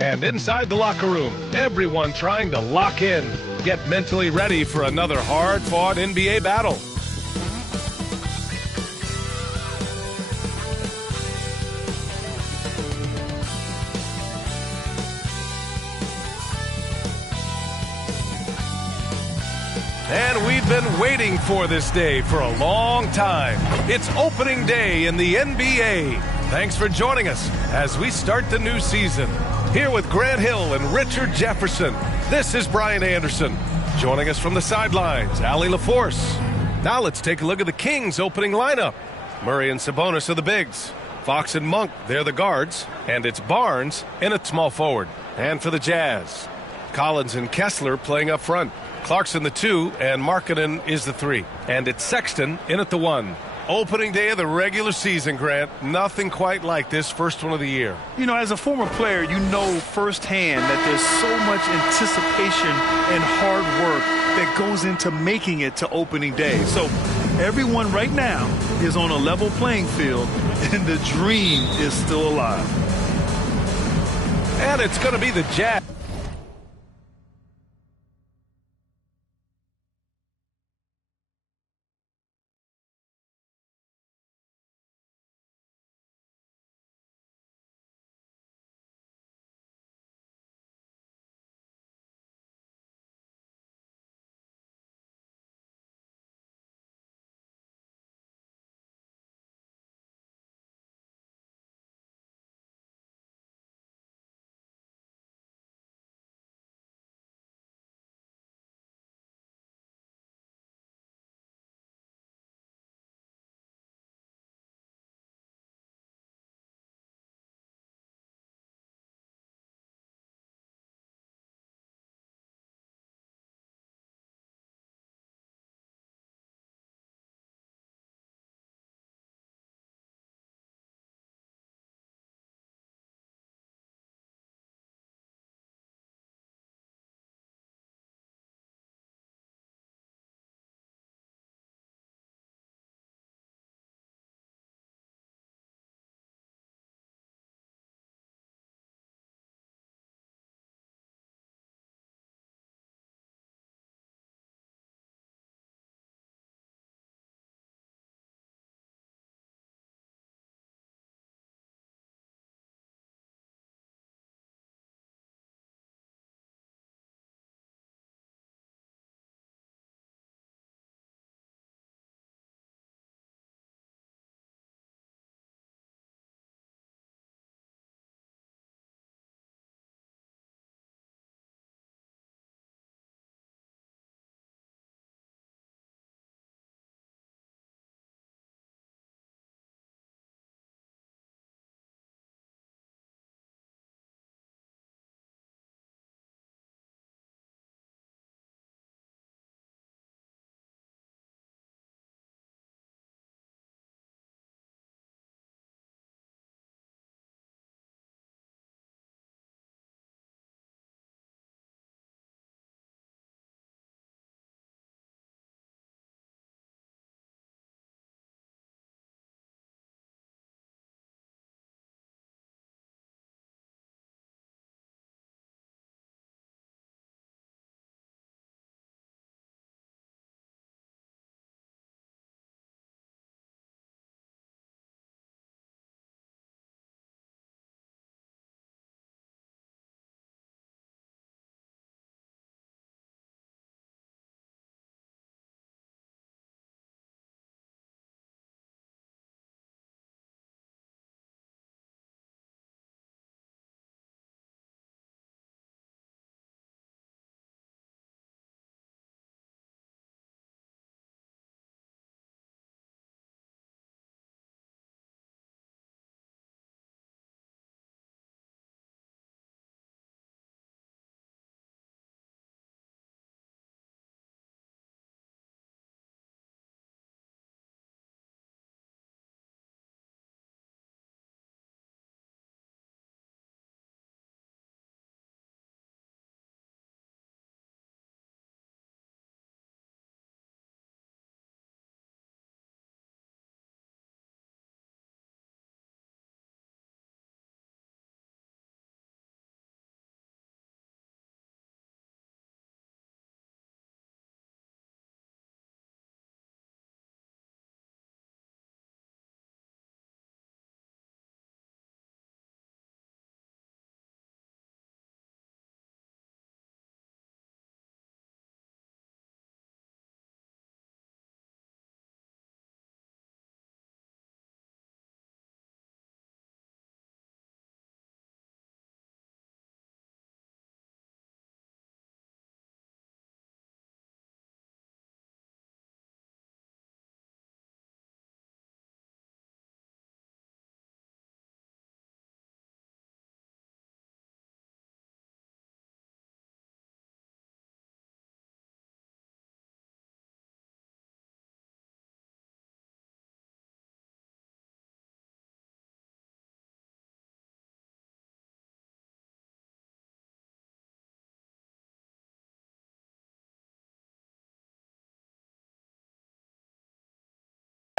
And inside the locker room, everyone trying to lock in, get mentally ready for another hard-fought NBA battle. And we've been waiting for this day for a long time. It's opening day in the NBA. Thanks for joining us as we start the new season. Here with Grant Hill and Richard Jefferson, this is Brian Anderson. Joining us from the sidelines, Allie LaForce. Now let's take a look at the Kings' opening lineup. Murray and Sabonis are the bigs. Fox and Monk, they're the guards. And it's Barnes in at small forward. And for the Jazz, Collins and Kessler playing up front. Clarkson the 2 and Markkanen is the 3. And it's Sexton in at the 1. Opening day of the regular season, Grant. Nothing quite like this first one of the year. You know, as a former player, you know firsthand that there's so much anticipation and hard work that goes into making it to opening day. So everyone right now is on a level playing field, and the dream is still alive. And it's going to be the Jazz.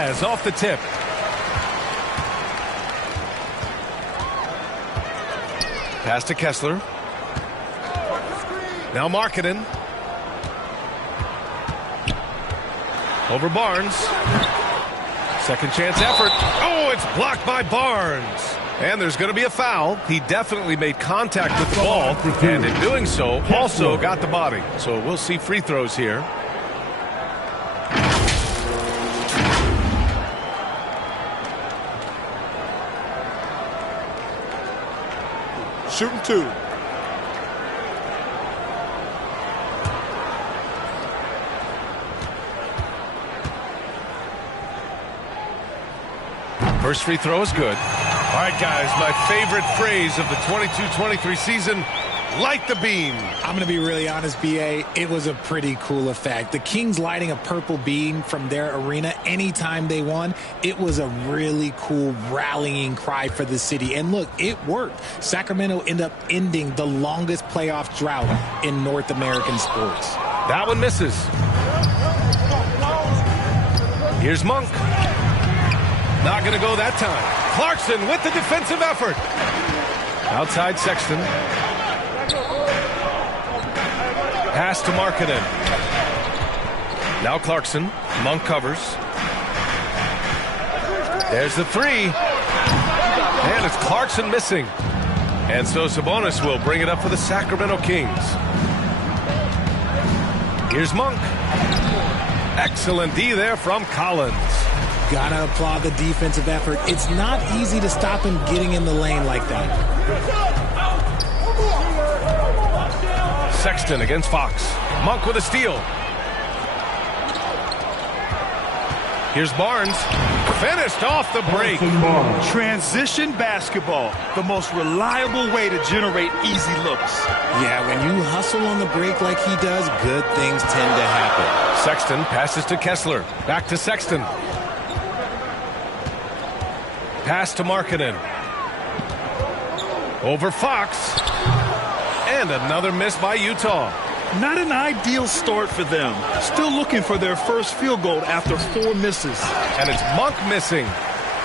As off the tip. Pass to Kessler. Now Markkanen. Over Barnes. Second chance effort. Oh, it's blocked by Barnes. And there's going to be a foul. He definitely made contact with the ball, and in doing so, also got the body. So we'll see free throws here. Shooting two. First free throw is good. All right, guys, my favorite phrase of the 22-23 season, light the beam. I'm going to be really honest, B.A. It was a pretty cool effect. The Kings lighting a purple beam from their arena anytime they won, it was a really cool rallying cry for the city. And look, it worked. Sacramento ended up ending the longest playoff drought in North American sports. That one misses. Here's Monk. Not going to go that time. Clarkson with the defensive effort. Outside Sexton. Pass to Markkanen. Now Clarkson. Monk covers. There's the three. And it's Clarkson missing. And so Sabonis will bring it up for the Sacramento Kings. Here's Monk. Excellent D there from Collins. Gotta applaud the defensive effort. It's not easy to stop him getting in the lane like that. Sexton against Fox. Monk with a steal. Here's Barnes. Finished off the break. Transition basketball, the most reliable way to generate easy looks. Yeah, when you hustle on the break like he does, good things tend to happen. Sexton passes to Kessler. Back to Sexton. Pass to Markkanen. Over Fox. And another miss by Utah. Not an ideal start for them. Still looking for their first field goal after 4 misses. And it's Monk missing.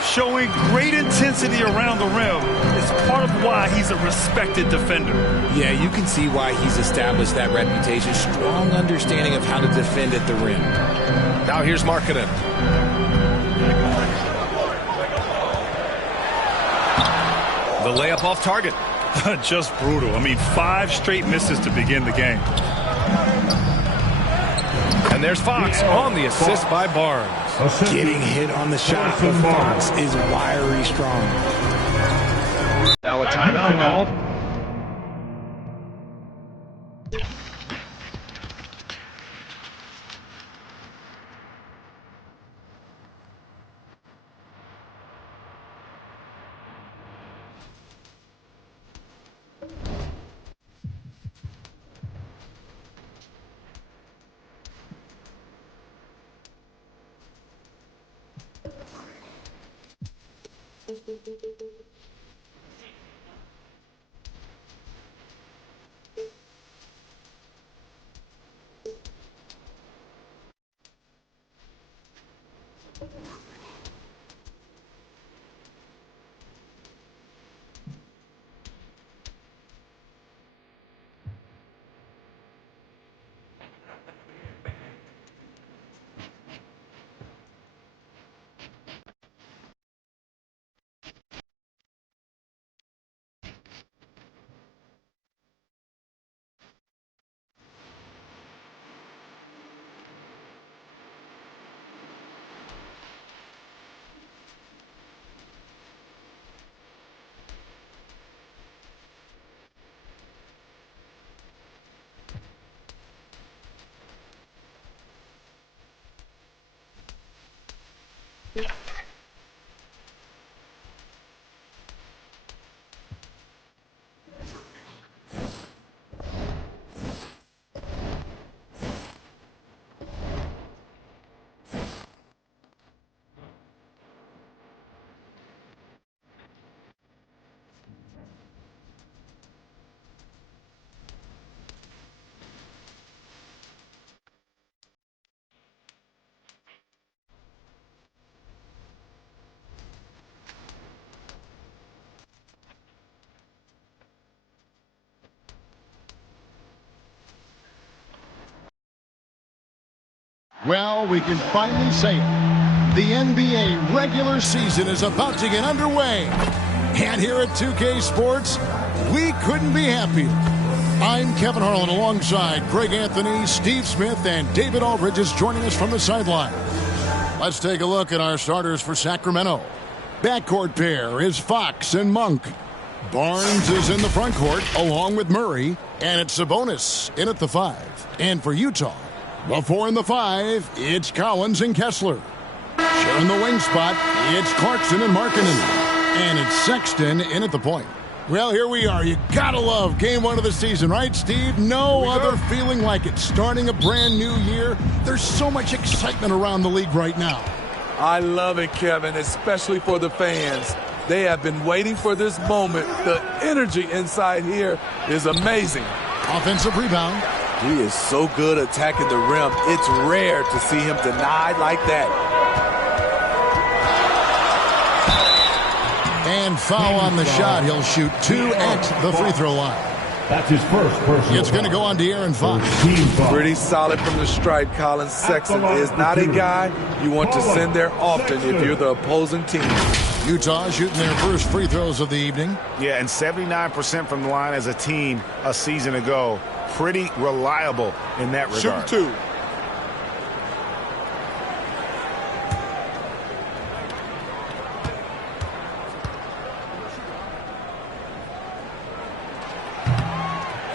Showing great intensity around the rim. It's part of why he's a respected defender. Yeah, you can see why he's established that reputation. Strong understanding of how to defend at the rim. Now here's Markkanen. The layup off target. Just brutal. I mean, 5 straight misses to begin the game. And there's Fox on the assist by Barnes. Getting hit on the shot, but Fox is wiry strong. Now a timeout call. Well, we can finally say it. The NBA regular season is about to get underway. And here at 2K Sports, we couldn't be happier. I'm Kevin Harlan alongside Greg Anthony, Steve Smith, and David Aldridge is joining us from the sideline. Let's take a look at our starters for Sacramento. Backcourt pair is Fox and Monk. Barnes is in the front court along with Murray, and it's Sabonis in at the 5. And for Utah, the 4 and the 5, it's Collins and Kessler. Sharing the wing spot, it's Clarkson and Markkanen. And it's Sexton in at the point. Well, here we are. You gotta love game 1 of the season, right, Steve? No other feeling like it. Starting a brand new year, there's so much excitement around the league right now. I love it, Kevin, especially for the fans. They have been waiting for this moment. The energy inside here is amazing. Offensive rebound. He is so good attacking the rim. It's rare to see him denied like that. And foul on the shot. He'll shoot 2 at the free throw line. That's his first personal. It's going to go on De'Aaron Fox. Pretty solid from the stripe. Collins. Sexton is not a guy you want to send there often if you're the opposing team. Utah shooting their first free throws of the evening. Yeah, and 79% from the line as a team a season ago. Pretty reliable in that regard. Shooting 2.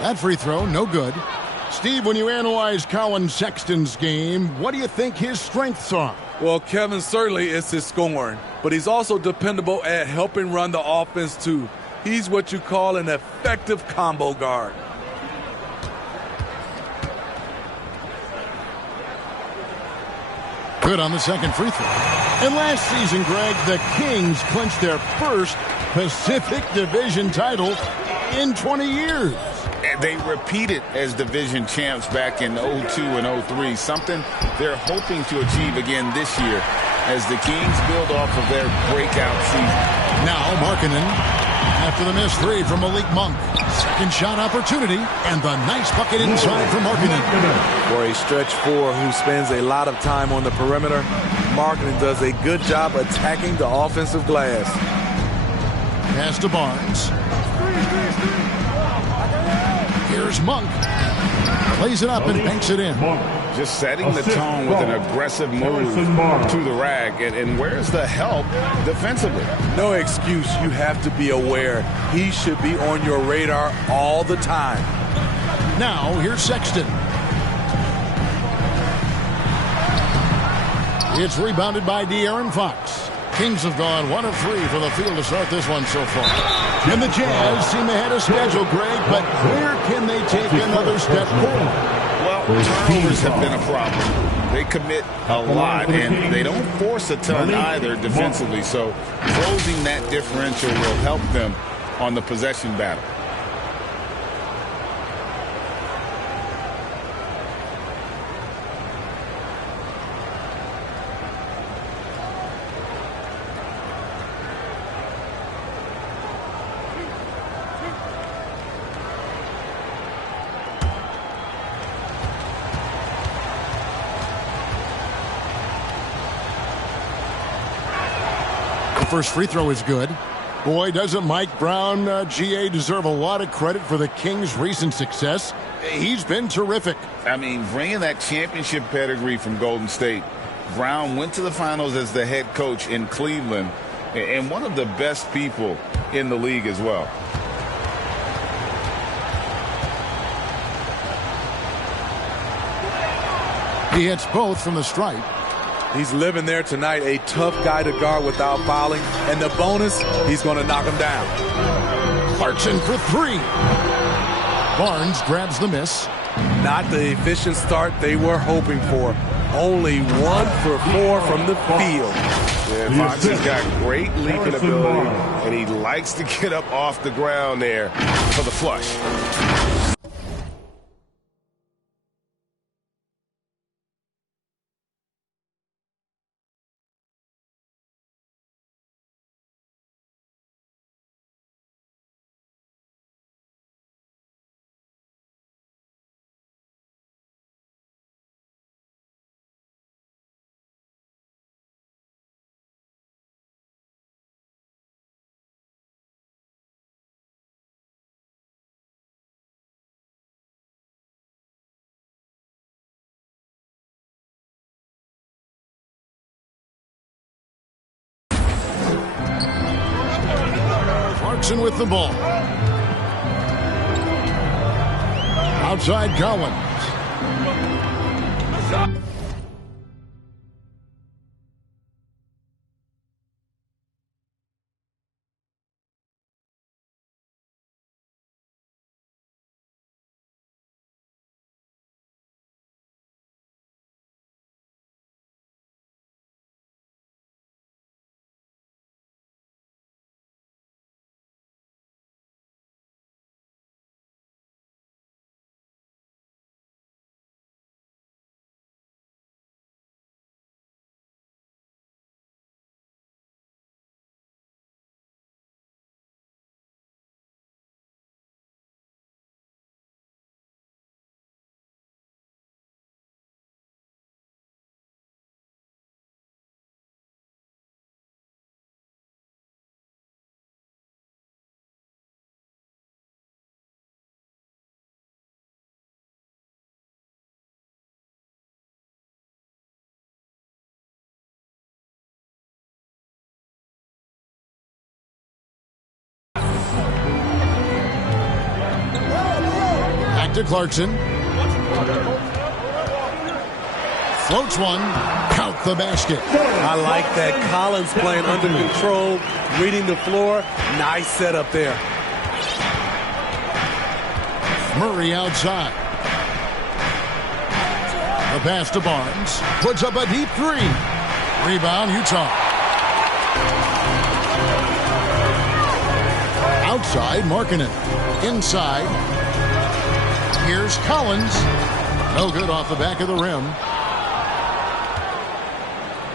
That free throw, no good. Steve, when you analyze Colin Sexton's game, what do you think his strengths are? Well, Kevin, certainly it's his scoring, but he's also dependable at helping run the offense, too. He's what you call an effective combo guard. Good on the second free throw. And last season, Greg, the Kings clinched their first Pacific Division title in 20 years. They repeated as division champs back in 02 and 03, something they're hoping to achieve again this year as the Kings build off of their breakout season. Now Markkanen after the missed 3 from Malik Monk. Second shot opportunity, and the nice bucket inside from Markkanen. For a stretch 4 who spends a lot of time on the perimeter, Markkanen does a good job attacking the offensive glass. Pass to Barnes. Here's Monk. Plays it up and banks it in. Just setting the tone with an aggressive move to the rack. And where's the help defensively? No excuse. You have to be aware. He should be on your radar all the time. Now, here's Sexton. It's rebounded by De'Aaron Fox. Kings have gone 1 of 3 for the field to start this one so far. And the Jazz seem ahead of schedule, Greg, but where can they take another step forward? Well, turnovers have been a problem. They commit a lot, and they don't force a ton either defensively. So closing that differential will help them on the possession battle. First free throw is good. Boy, doesn't Mike Brown, GA, deserve a lot of credit for the Kings' recent success. He's been terrific. I mean, bringing that championship pedigree from Golden State. Brown went to the finals as the head coach in Cleveland and one of the best people in the league as well. He hits both from the stripe. He's living there tonight, a tough guy to guard without fouling. And the bonus, he's going to knock him down. Clarkson for 3. Barnes grabs the miss. Not the efficient start they were hoping for. Only 1 for 4 from the field. Yeah, Fox has got great leaping ability, and he likes to get up off the ground there for the flush. Clarkson with the ball. Outside Collins. To Clarkson. Floats one. Count the basket. I like that. Collins playing under control, reading the floor. Nice setup there. Murray outside. The pass to Barnes. Puts up a deep three. Rebound, Utah. Outside, Markkanen. Inside. Here's Collins. No good off the back of the rim.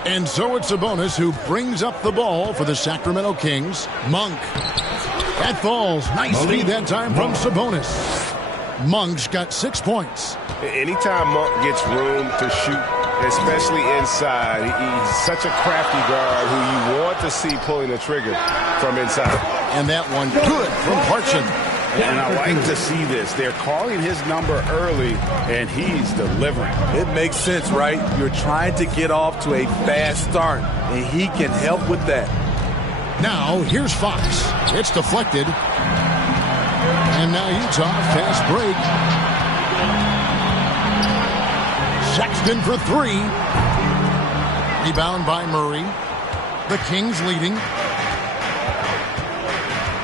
And so it's Sabonis who brings up the ball for the Sacramento Kings. Monk. That falls. Nice feed that time from Sabonis. Monk's got 6 points. Anytime Monk gets room to shoot, especially inside, he's such a crafty guard who you want to see pulling the trigger from inside. And that one good from Clarkson. And I like to see this. They're calling his number early, and he's delivering. It makes sense, right? You're trying to get off to a fast start, and he can help with that. Now, here's Fox. It's deflected. And now Utah, fast break. Sexton for three. Rebound by Murray. The Kings leading.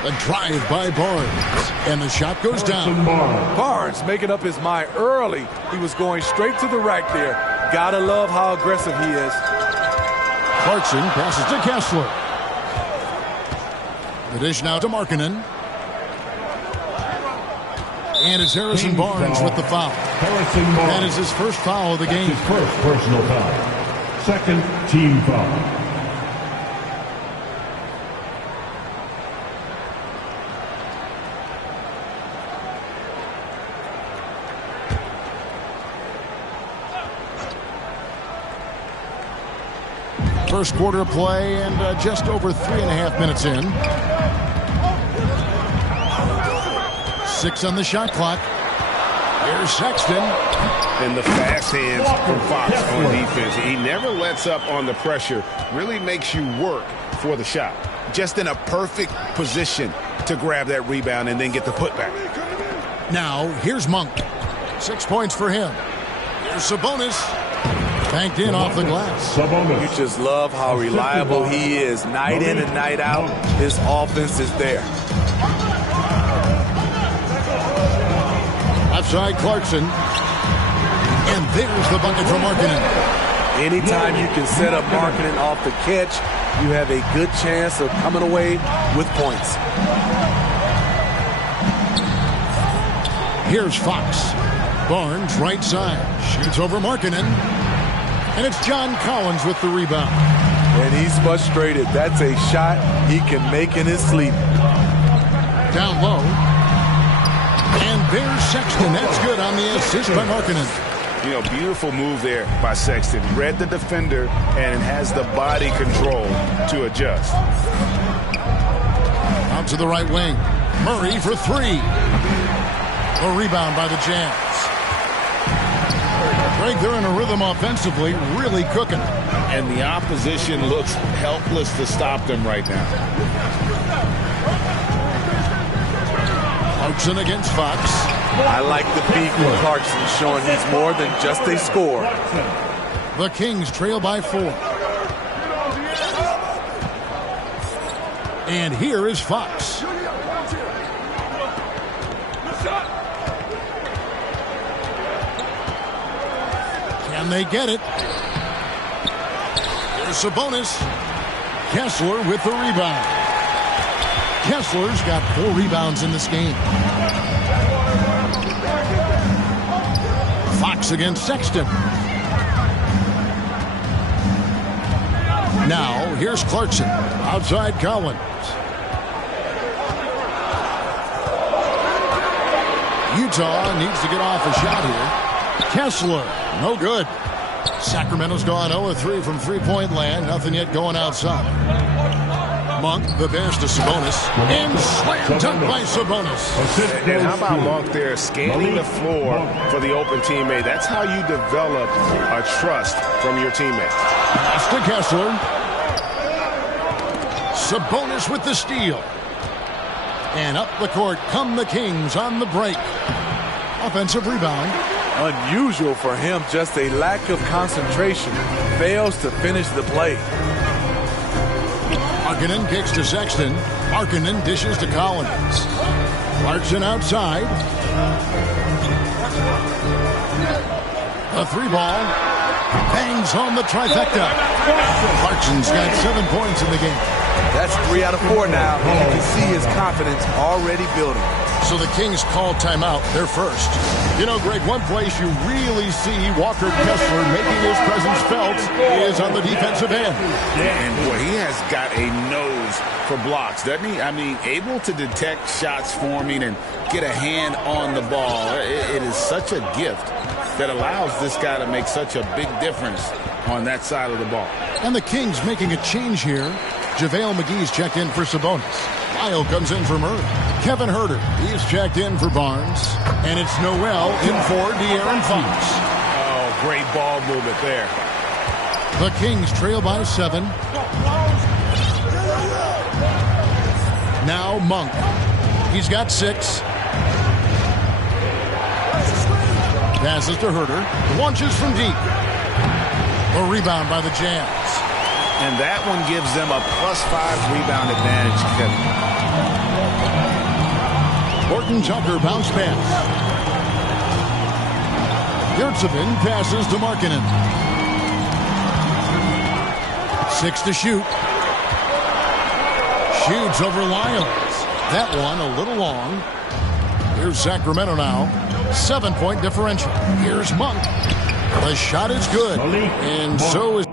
A drive by Barnes. And the shot goes down. Barnes making up his mind early. He was going straight to the rack there. Gotta love how aggressive he is. Clarkson passes to Kessler. The dish now to Markkanen. And it's Harrison Barnes with the foul. That is his first foul of the game. His first personal foul. Second team foul. First quarter of play and just over 3.5 minutes in. 6 on the shot clock. Here's Sexton. And the fast hands from Fox on defense. He never lets up on the pressure. Really makes you work for the shot. Just in a perfect position to grab that rebound and then get the putback. Now, here's Monk. 6 points for him. Here's Sabonis. Banked in off the glass. You just love how reliable he is. Night in and night out, his offense is there. Outside Clarkson. And there's the bucket from Markkanen. Anytime you can set up Markkanen off the catch, you have a good chance of coming away with points. Here's Fox. Barnes, right side. Shoots over Markkanen. And it's John Collins with the rebound. And he's frustrated. That's a shot he can make in his sleep. Down low. And there's Sexton. That's good on the assist by Markkanen. You know, beautiful move there by Sexton. Read the defender and has the body control to adjust. Out to the right wing. Murray for three. A rebound by the Jazz. Greg, they're in a rhythm offensively, really cooking. And the opposition looks helpless to stop them right now. Clarkson against Fox. I like the beat from Clarkson, showing he's more than just a scorer. The Kings trail by 4. And here is Fox. Can they get it? Here's Sabonis. Kessler with the rebound. Kessler's got 4 rebounds in this game. Fox against Sexton. Now, here's Clarkson. Outside Collins. Utah needs to get off a shot here. Kessler, no good. Sacramento's gone 0-3 from three-point land. Nothing yet going outside. Monk, the pass to Sabonis. And slam dunk by Sabonis. And how about Monk there scanning the floor for the open teammate? That's how you develop a trust from your teammates. Pass to Kessler. Sabonis with the steal. And up the court come the Kings on the break. Offensive rebound. Unusual for him, just a lack of concentration. Fails to finish the play. Markkanen kicks to Sexton. Markkanen dishes to Collins. Clarkson outside. A 3-ball. Bangs home the trifecta. Clarkson's got 7 points in the game. That's 3 out of 4 now, and you can see his confidence already building. So the Kings call timeout. They're first. You know, Greg, one place you really see Walker Kessler making his presence felt is on the defensive end. And boy, he has got a nose for blocks, doesn't he? I mean, able to detect shots forming and get a hand on the ball. It is such a gift that allows this guy to make such a big difference on that side of the ball. And the Kings making a change here. JaVale McGee's checked in for Sabonis. Lyle comes in for Murray. Kevin Huerter, he's checked in for Barnes. And it's Noel in for De'Aaron Fox. Oh, great ball movement there. The Kings trail by 7. Now Monk. He's got 6. Passes to Huerter. Launches from deep. A rebound by the Jazz. And that one gives them a +5 rebound advantage, Kevin. Horton Tucker bounce pass. Yurtsevin passes to Markkanen. 6 to shoot. Shoots over Lyles. That one a little long. Here's Sacramento now. 7-point differential. Here's Monk. The shot is good. And so is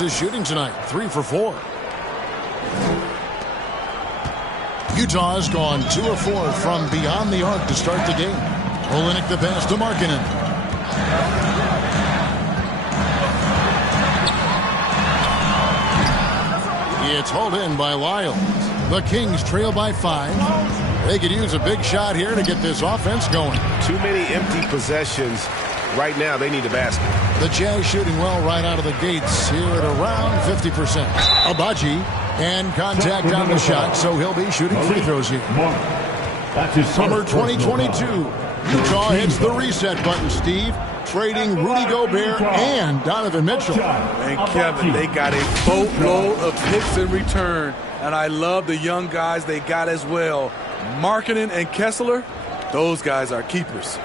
is shooting tonight, 3 for 4. Utah's gone 2 of 4 from beyond the arc to start the game. Olynyk the pass to Markkanen. It's hauled in by Lyles. The Kings trail by 5. They could use a big shot here to get this offense going. Too many empty possessions. Right now, they need a basket. The Jazz shooting well right out of the gates here at around 50%. Agbaji and contact on the shot, so he'll be shooting free throws here. Summer 2022. Utah hits the reset button, Steve, trading Rudy Gobert and Donovan Mitchell. And Kevin, they got a boatload of picks in return, and I love the young guys they got as well. Markkanen and Kessler, those guys are keepers.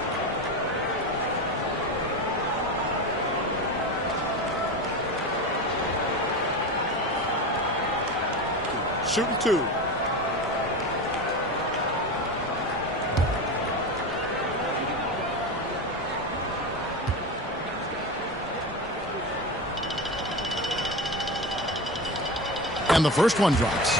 Shooting 2. And the first one drops.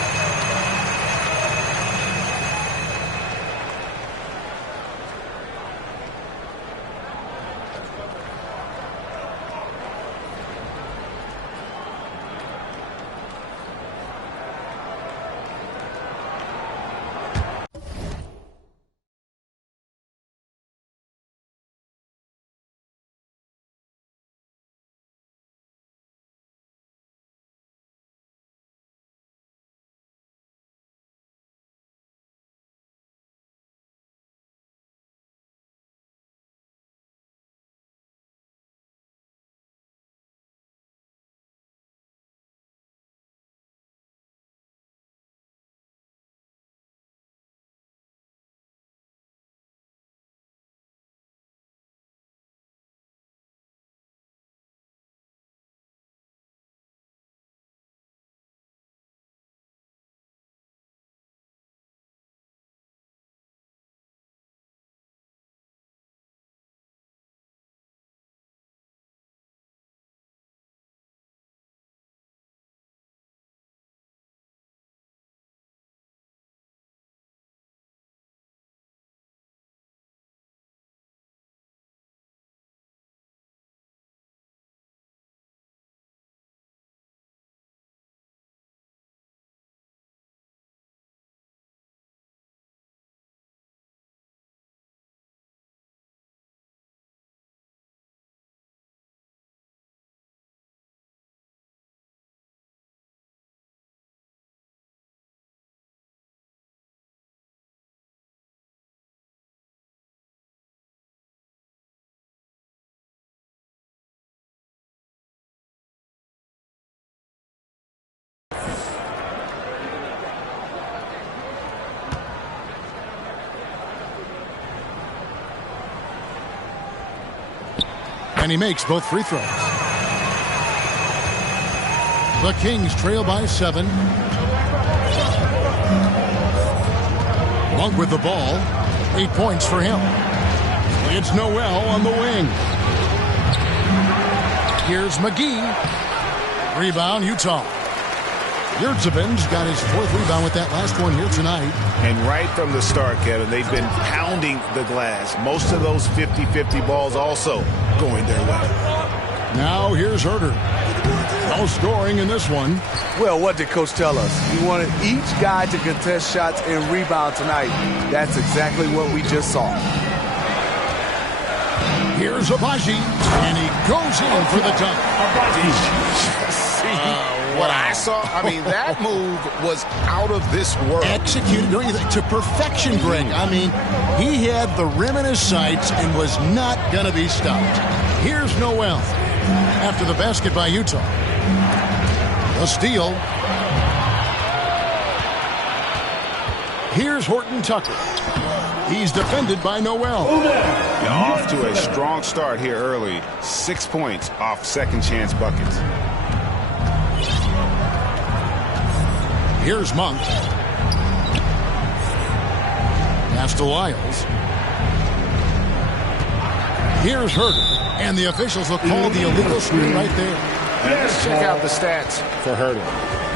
And he makes both free throws. The Kings trail by 7. Monk with the ball. 8 points for him. It's Noel on the wing. Here's McGee. Rebound, Utah. Yurtseven's got his 4th rebound with that last one here tonight. And right from the start, Kevin, they've been pounding the glass. Most of those 50-50 balls also going their way. Now here's Herter. No scoring in this one. Well, what did Coach tell us? He wanted each guy to contest shots and rebound tonight. That's exactly what we just saw. Here's Agbaji, and he goes in for the dunk. What I saw, I mean, that move was out of this world. Executed, don't you think, to perfection, Greg. I mean, he had the rim in his sights and was not going to be stopped. Here's Noel after the basket by Utah. A steal. Here's Horton Tucker. He's defended by Noel. Off to a strong start here early. 6 points off second chance buckets. Here's Monk. Pass to Lyles. Here's Herter. And the officials will call the illegal screen right there. And let's check out the stats for Herter.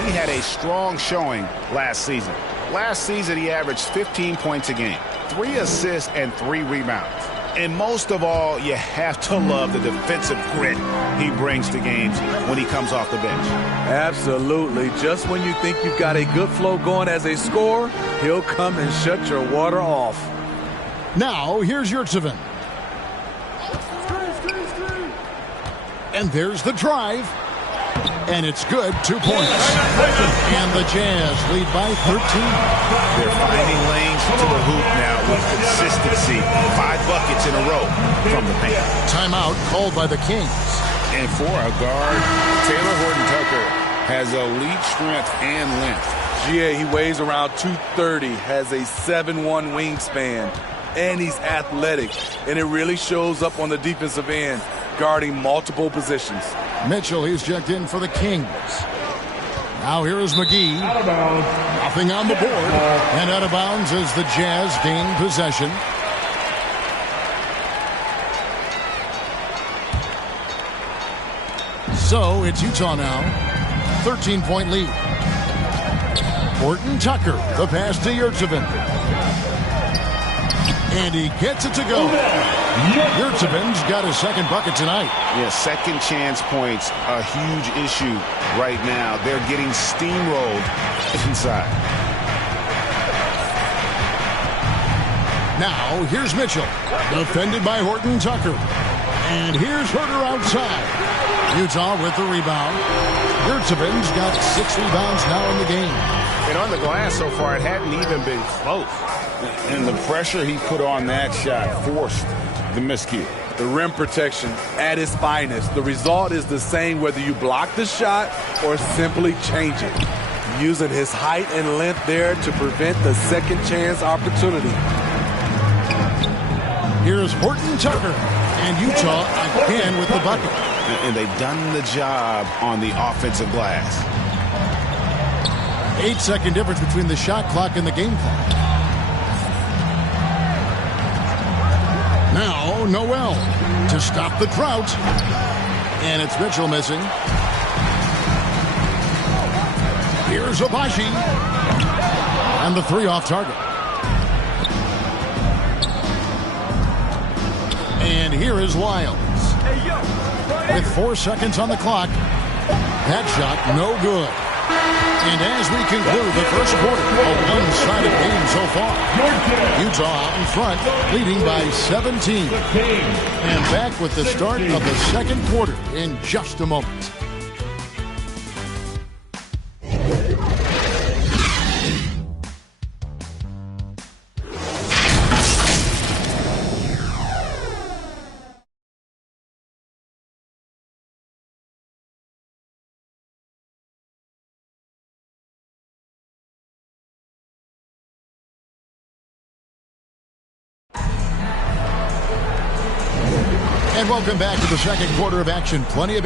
He had a strong showing last season. Last season, he averaged 15 points a game, 3 assists, and 3 rebounds. And most of all, you have to love the defensive grit he brings to games when he comes off the bench. Absolutely. Just when you think you've got a good flow going as a scorer, he'll come and shut your water off. Now, here's Yurtseven. And there's the drive. And it's good, 2 points. And the Jazz lead by 13. They're finding lanes to the hoop now with consistency. 5 buckets in a row from the paint. Timeout called by the Kings. And for a guard, Taylor Horton-Tucker has elite strength and length. GA, he weighs around 230, has a 7'1" wingspan, and he's athletic. And it really shows up on the defensive end, guarding multiple positions. Mitchell, he's checked in for the Kings. Now here is McGee. Out of bounds. Nothing on the board. And out of bounds as the Jazz gain possession. So it's Utah now. 13-point lead. Horton-Tucker, the pass to Yurtseven. And he gets it to go. Yurtseven's got his second bucket tonight. Yeah, second chance points, a huge issue right now. They're getting steamrolled inside. Now, here's Mitchell. Defended by Horton-Tucker. And here's Herter outside. Utah with the rebound. Yurtseven's got 6 rebounds now in the game. And on the glass so far, it hadn't even been close. And the pressure he put on that shot forced the miscue. The rim protection at its finest. The result is the same whether you block the shot or simply change it. Using his height and length there to prevent the second chance opportunity. Here's Horton-Tucker. And Utah again with the bucket. And they've done the job on the offensive glass. 8-second difference between the shot clock and the game clock. Now, Noel to stop the drought. And it's Mitchell missing. Here's Abaji. And the 3 off target. And here is Wiles. With 4 seconds on the clock. That shot no good. And as we conclude the first quarter, a one-sided game so far. Utah out in front, leading by 17. And back with the start of the second quarter in just a moment. And welcome back to the second quarter of action. Plenty of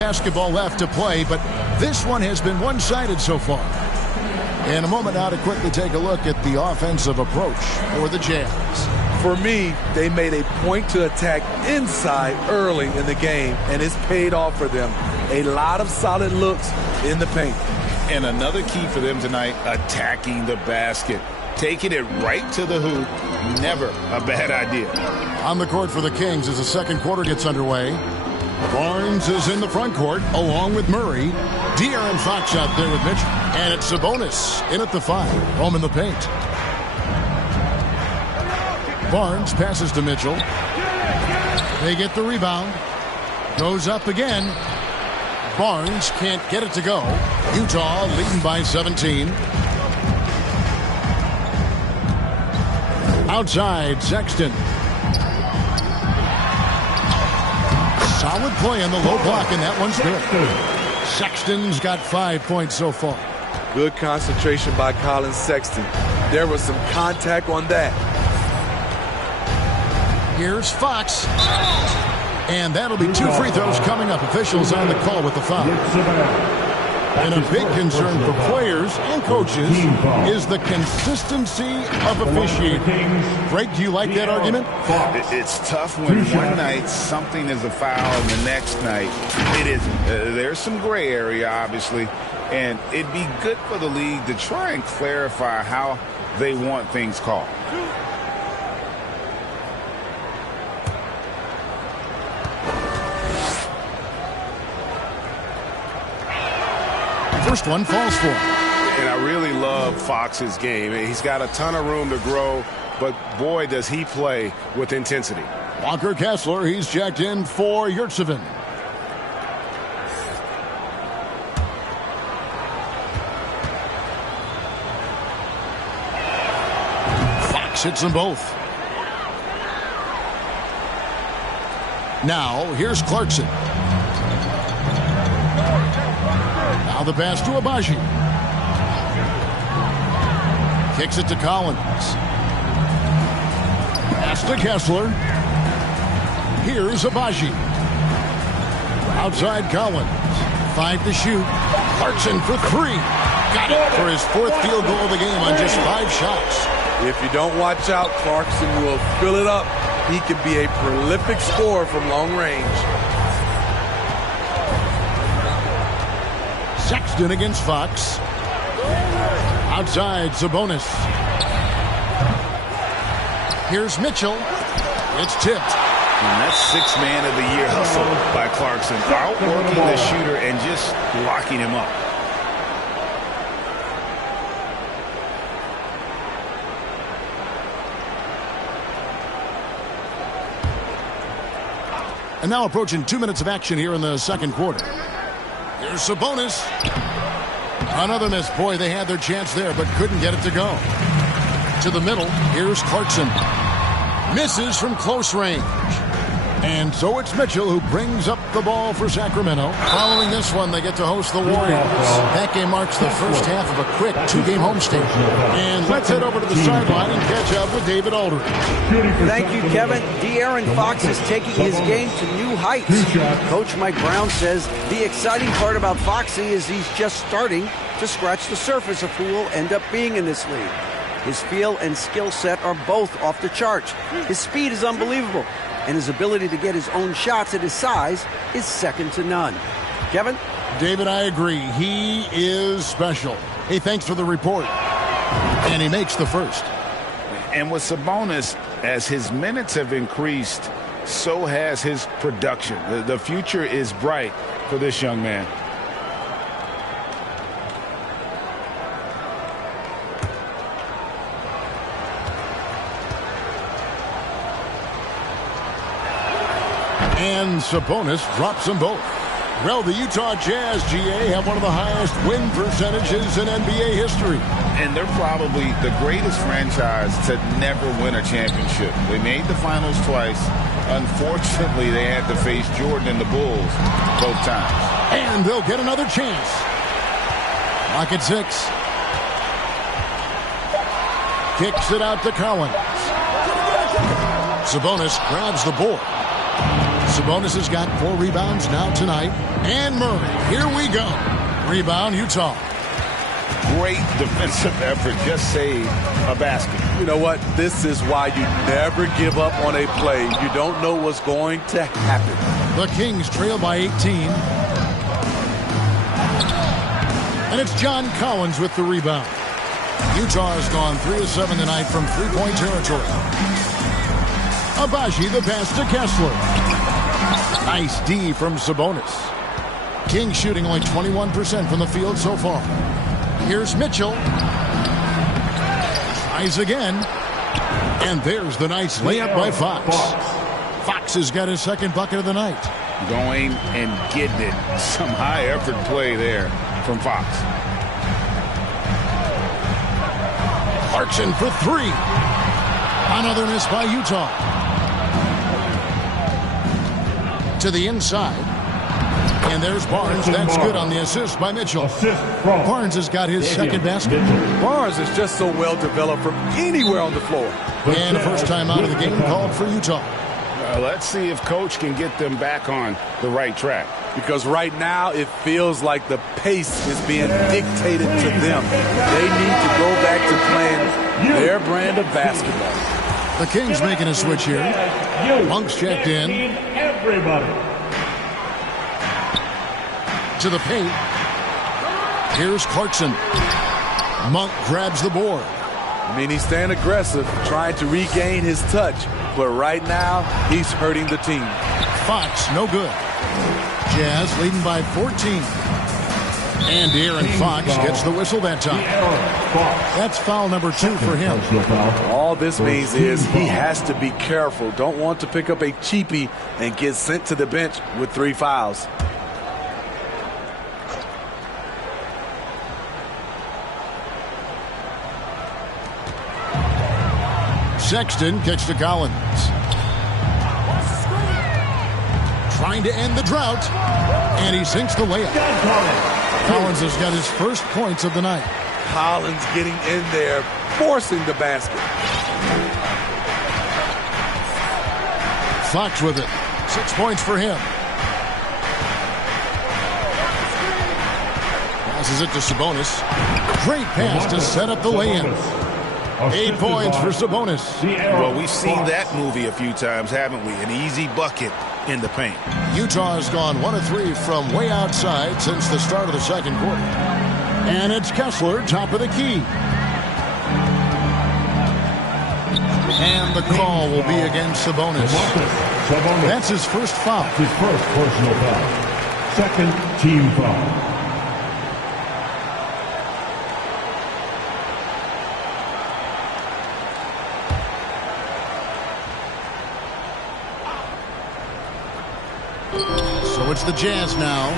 Basketball left to play, but this one has been one-sided so far. In a moment now to quickly take a look at the offensive approach for the Jazz. For me, they made a point to attack inside early in the game, and it's paid off for them. A lot of solid looks in the paint. And another key for them tonight, attacking the basket. Taking it right to the hoop, never a bad idea. On the court for the Kings as the second quarter gets underway. Barnes is in the front court along with Murray. De'Aaron Fox out there with Mitchell. And it's Sabonis in at the 5. Home in the paint. Barnes passes to Mitchell. They get the rebound. Goes up again. Barnes can't get it to go. Utah leading by 17. Outside, Sexton. Solid play on the low block, and that one's good. Sexton's got 5 points so far. Good concentration by Colin Sexton. There was some contact on that. Here's Fox. And that'll be 2 free throws coming up. Officials on the call with the foul. And a big concern for players and coaches is the consistency of officiating. Greg, do you like that argument? It's tough when one night something is a foul and the next night it isn't. There's some gray area, obviously, and it'd be good for the league to try and clarify how they want things called. First one falls for him. And I really love Fox's game. He's got a ton of room to grow, but boy, does he play with intensity. Walker Kessler, he's checked in for Yurtseven. Fox hits them both. Now, here's Clarkson. Now the pass to Abaji. Kicks it to Collins. Pass to Kessler. Here's Abaji. Outside Collins. 5 to shoot. Clarkson for 3. Got it for his 4th field goal of the game on just 5 shots. If you don't watch out, Clarkson will fill it up. He can be a prolific scorer from long range. Sexton against Fox. Outside, Sabonis. Here's Mitchell. It's tipped. And that's 6th man of the year hustle by Clarkson. Outworking the shooter and just locking him up. And now approaching 2 minutes of action here in the second quarter. Here's Sabonis. Another miss. Boy, they had their chance there, but couldn't get it to go. To the middle, here's Clarkson. Misses from close range. And so it's Mitchell who brings up the ball for Sacramento. Following this one, they get to host the Warriors. That game marks the first half of a quick 2-game homestand. And let's head over to the sideline and catch up with David Aldridge. Thank you, Kevin. De'Aaron Fox is taking his game to new heights. Coach Mike Brown says the exciting part about Foxy is he's just starting to scratch the surface of who will end up being in this league. His feel and skill set are both off the charts. His speed is unbelievable, and his ability to get his own shots at his size is second to none. Kevin? David, I agree. He is special. Hey, thanks for the report. And he makes the first. And with Sabonis, as his minutes have increased, so has his production. The future is bright for this young man. And Sabonis drops them both. Well, the Utah Jazz, GA, have one of the highest win percentages in NBA history. And they're probably the greatest franchise to never win a championship. They made the finals twice. Unfortunately, they had to face Jordan and the Bulls both times. And they'll get another chance. Lock at 6. Kicks it out to Collins. Sabonis grabs the board. Sabonis has got 4 rebounds now tonight. And Murray, here we go. Rebound, Utah. Great defensive effort. Just saved a basket. You know what? This is why you never give up on a play. You don't know what's going to happen. The Kings trail by 18. And it's John Collins with the rebound. Utah has gone 3 of 7 tonight from three-point territory. Abaji the pass to Kessler. Nice D from Sabonis. Kings shooting only 21% from the field so far. Here's Mitchell. Tries again. And there's the nice layup by Fox. Fox has got his second bucket of the night. Going and getting it. Some high-effort play there from Fox. Clarkson for 3. Another miss by Utah. To the inside. And there's Barnes. That's good on the assist by Mitchell. Barnes has got his second basket. Barnes is just so well developed from anywhere on the floor. And the first time out of the game called for Utah. Let's see if Coach can get them back on the right track. Because right now it feels like the pace is being dictated to them. They need to go back to playing their brand of basketball. The Kings making a switch here. Monk's checked in. Everybody. To the paint. Here's Clarkson. Monk grabs the board. I mean, he's staying aggressive, trying to regain his touch. But right now, he's hurting the team. Fox, no good. Jazz leading by 14. And De'Aaron Fox gets the whistle that time. That's foul number 2 for him. All this means is he has to be careful. Don't want to pick up a cheapie and get sent to the bench with 3 fouls. Sexton kicks to Collins. Trying to end the drought. And he sinks the layup. Collins has got his first points of the night. Collins getting in there, forcing the basket. Fox with it. 6 points for him. Passes it to Sabonis. Great pass to set up the lay-in. 8 points for Sabonis. Well, we've seen that movie a few times, haven't we? An easy bucket in the paint. Utah has gone 1 of 3 from way outside since the start of the second quarter. And it's Kessler, top of the key. And the call will be against Sabonis. That's his first foul. His first personal foul. Second team foul. So it's the Jazz now.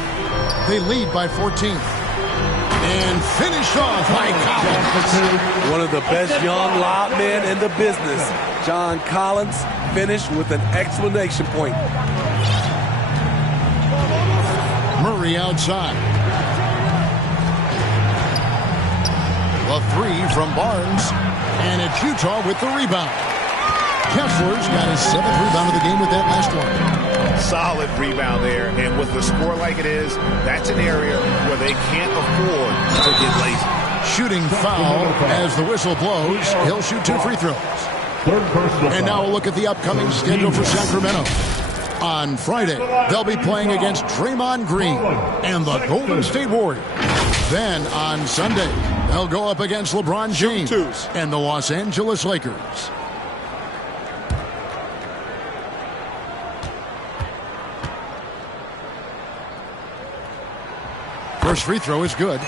They lead by 14. And finished off by Collins. One of the best young lob men in the business. John Collins finished with an exclamation point. Murray outside. The 3 from Barnes. And it's Utah with the rebound. Kessler's got his 7th rebound of the game with that last one. Solid rebound there, and with the score like it is, that's an area where they can't afford to get lazy. Shooting foul as the whistle blows. He'll shoot 2 free throws. And now we'll look at the upcoming schedule for Sacramento. On Friday, they'll be playing against Draymond Green and the Golden State Warriors. Then on Sunday, they'll go up against LeBron James and the Los Angeles Lakers. First free throw is good.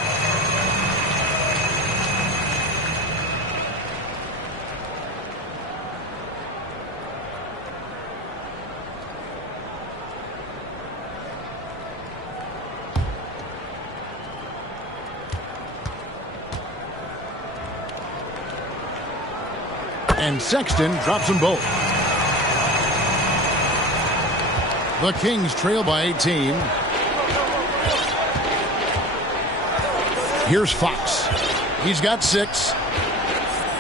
And Sexton drops them both. The Kings trail by 18. Here's Fox. He's got 6.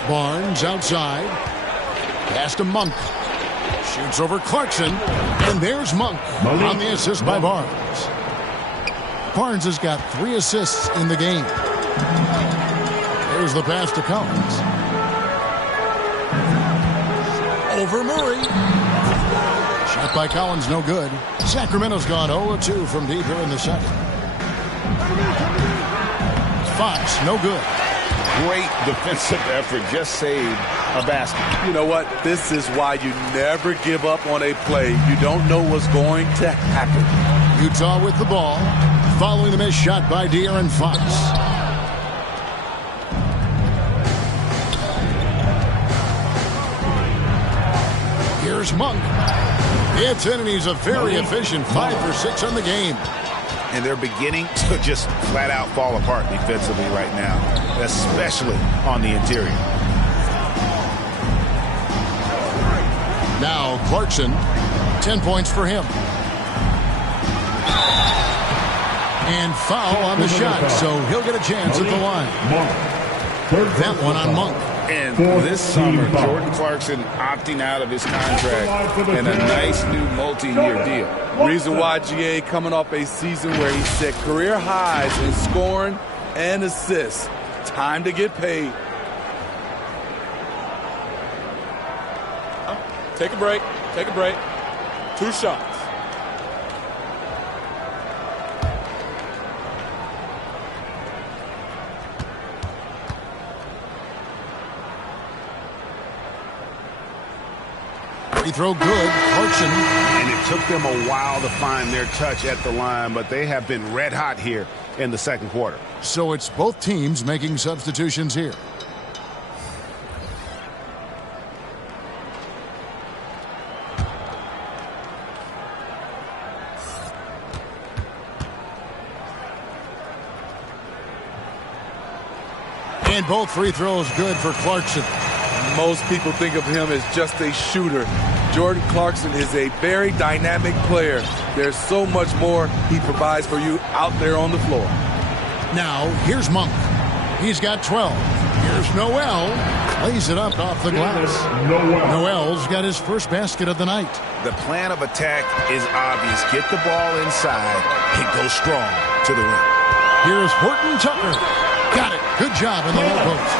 Barnes outside. Pass to Monk. Shoots over Clarkson. And there's Monk on the assist by Barnes. Barnes has got 3 assists in the game. There's the pass to Collins. Over Murray. Shot by Collins, no good. Sacramento's gone 0-2 from deep here in the second. Fox, no good. Great defensive effort. Just saved a basket. You know what? This is why you never give up on a play. You don't know what's going to happen. Utah with the ball. Following the missed shot by De'Aaron Fox. Here's Monk. It's in, and he's a very efficient 5 for 6 on the game. And they're beginning to just flat out fall apart defensively right now, especially on the interior. Now Clarkson, 10 points for him. And foul on the shot, so he'll get a chance at the line. That one on Monk. And this summer, Jordan Clarkson opting out of his contract and a nice new multi-year deal. Reason why GA coming off a season where he set career highs in scoring and assists. Time to get paid. Take a break. Take a break. 2 shots. Free throw good. Clarkson. And it took them a while to find their touch at the line, but they have been red hot here in the second quarter. So it's both teams making substitutions here. And both free throws good for Clarkson. Most people think of him as just a shooter. Jordan Clarkson is a very dynamic player. There's so much more he provides for you out there on the floor. Now, here's Monk. He's got 12. Here's Noel. Lays it up off the glass. Noel's got his first basket of the night. The plan of attack is obvious. Get the ball inside and go strong to the rim. Here's Horton Tucker. Got it. Good job in the low post.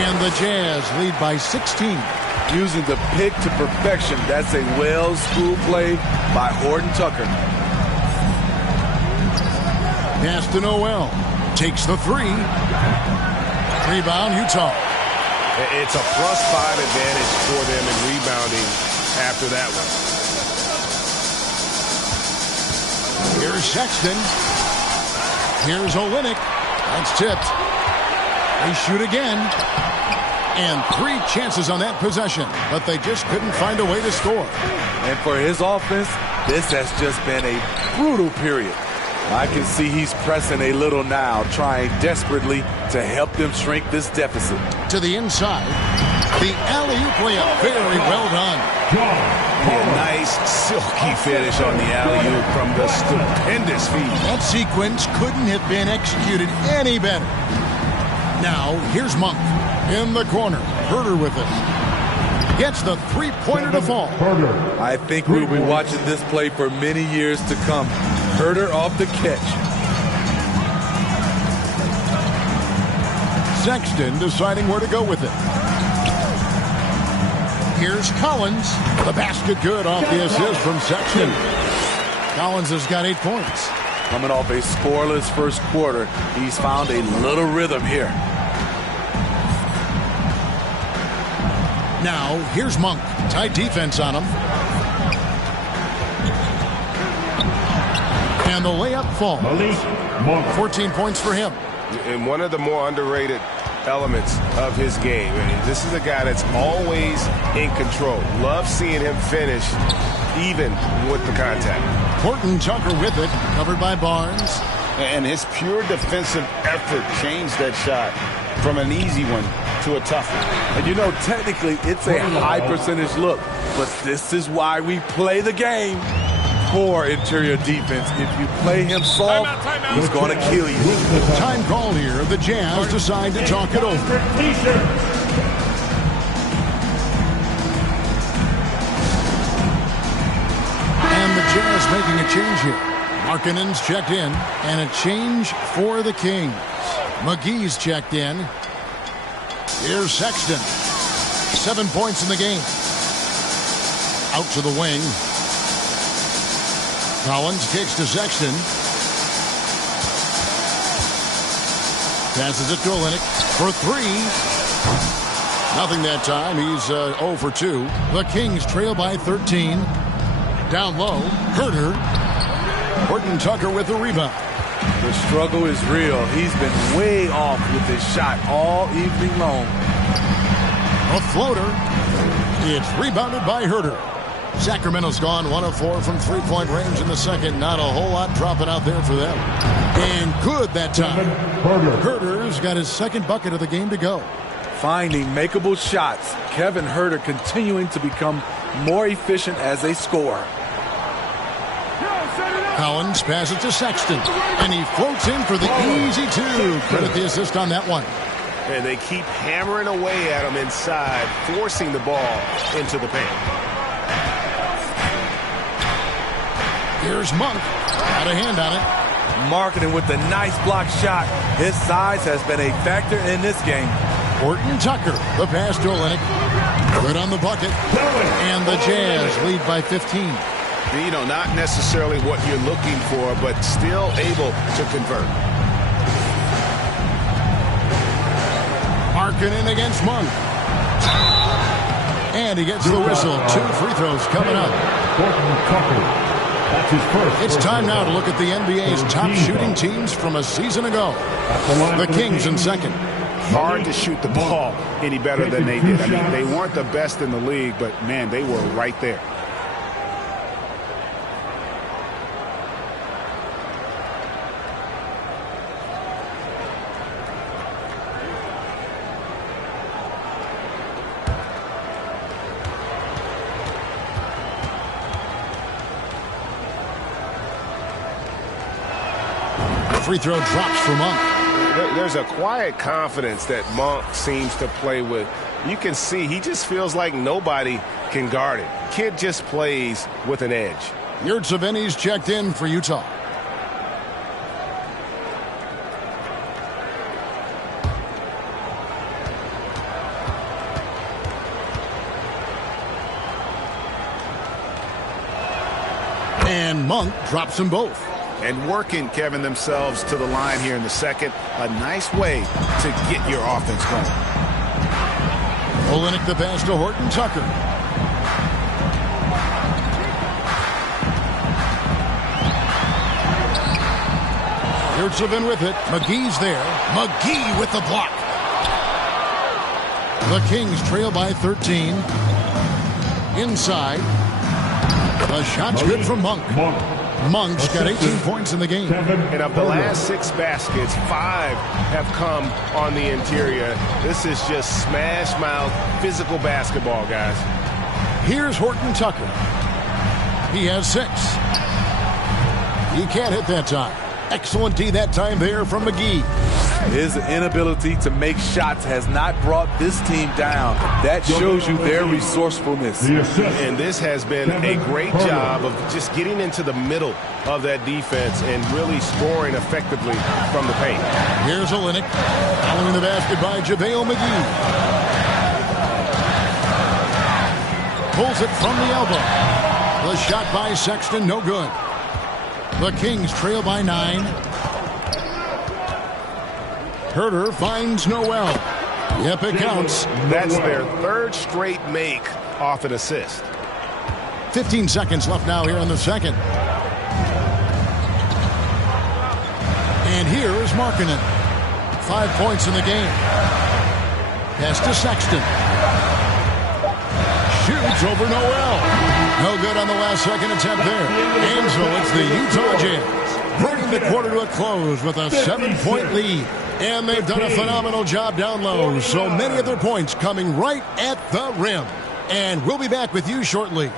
And the Jazz lead by 16. Using the pick to perfection. That's a well-schooled play by Horton Tucker. Pass to Noel. Takes the 3. Rebound, Utah. It's a +5 advantage for them in rebounding after that one. Here's Sexton. Here's Olynyk. That's tipped. They shoot again. And 3 chances on that possession, but they just couldn't find a way to score. And for his offense, this has just been a brutal period. I can see he's pressing a little now, trying desperately to help them shrink this deficit. To the inside. The alley-oop layup. Very well done. A nice silky finish on the alley-oop from the stupendous feed. That sequence couldn't have been executed any better. Now, here's Monk in the corner. Herter with it. Gets the 3-pointer to fall. I think we'll be watching this play for many years to come. Herter off the catch. Sexton deciding where to go with it. Here's Collins. The basket good off the assist from Sexton. Collins has got 8 points. Coming off a scoreless first quarter, he's found a little rhythm here. Now, here's Monk. Tight defense on him. And the layup falls. 14 points for him. And one of the more underrated elements of his game. This is a guy that's always in control. Love seeing him finish even with the contact. Horton Tucker with it, covered by Barnes. And his pure defensive effort changed that shot from an easy one to a tough one. And you know, technically, it's a high percentage look, but this is why we play the game. Poor interior defense. If you play him soft, he's going to kill you. Time call here. The Jazz decide to talk it over. change here. Markkanen's checked in, and a change for the Kings. McGee's checked in. Here's Sexton. 7 points in the game. Out to the wing. Collins kicks to Sexton. Passes it to Olynyk for 3. Nothing that time. He's 0 for 2. The Kings trail by 13. Down low. Herter. Horton Tucker with the rebound. The struggle is real. He's been way off with his shot all evening long. A floater. It's rebounded by Herter. Sacramento's gone 1 of 4 from three-point range in the second. Not a whole lot dropping out there for them. And good that time. Herter's got his second bucket of the game to go. Finding makeable shots. Kevin Herter continuing to become more efficient as a scorer. Collins passes to Sexton, and he floats in for the easy 2. Credit the assist on that one. And they keep hammering away at him inside, forcing the ball into the paint. Here's Monk. Got a hand on it. Markkanen with the nice block shot. His size has been a factor in this game. Horton Tucker, the pass to Olynyk. Good on the bucket. And the Jazz lead by 15. You know, not necessarily what you're looking for, but still able to convert. Markkanen against Monk. And he gets the whistle. 2 free throws coming up. It's time now to look at the NBA's top shooting teams from a season ago. The Kings in second. Hard to shoot the ball any better than they did. I mean, they weren't the best in the league, but, man, they were right there. Free throw drops for Monk. There's a quiet confidence that Monk seems to play with. You can see he just feels like nobody can guard it. Kid just plays with an edge. Yurtseven's checked in for Utah. And Monk drops them both. And working, Kevin, themselves to the line here in the second. A nice way to get your offense going. Olynyk the pass to Horton Tucker. Yurtseven with it. McGee's there. McGee with the block. The Kings trail by 13. Inside. The shot's good from Monk. Monk's got 18 points in the game. And of the last 6 baskets, 5 have come on the interior. This is just smash mouth physical basketball, guys. Here's Horton Tucker. He has 6. He can't hit that time. Excellent D that time there from McGee. His inability to make shots has not brought this team down. That shows you their resourcefulness. And this has been a great job of just getting into the middle of that defense and really scoring effectively from the paint. Here's Olynyk. Following the basket by JaVale McGee. Pulls it from the elbow. The shot by Sexton, no good. The Kings trail by 9. Herter finds Noel. Yep, it counts. That's their 3rd straight make off an assist. 15 seconds left now here in the second. And here is Markkanen. 5 points in the game. Pass to Sexton. Shoots over Noel. No good on the last second attempt there. And so it's the Utah Jazz bringing the quarter to a close with a 7-point lead. And they've done a phenomenal job down low. So many of their points coming right at the rim. And we'll be back with you shortly.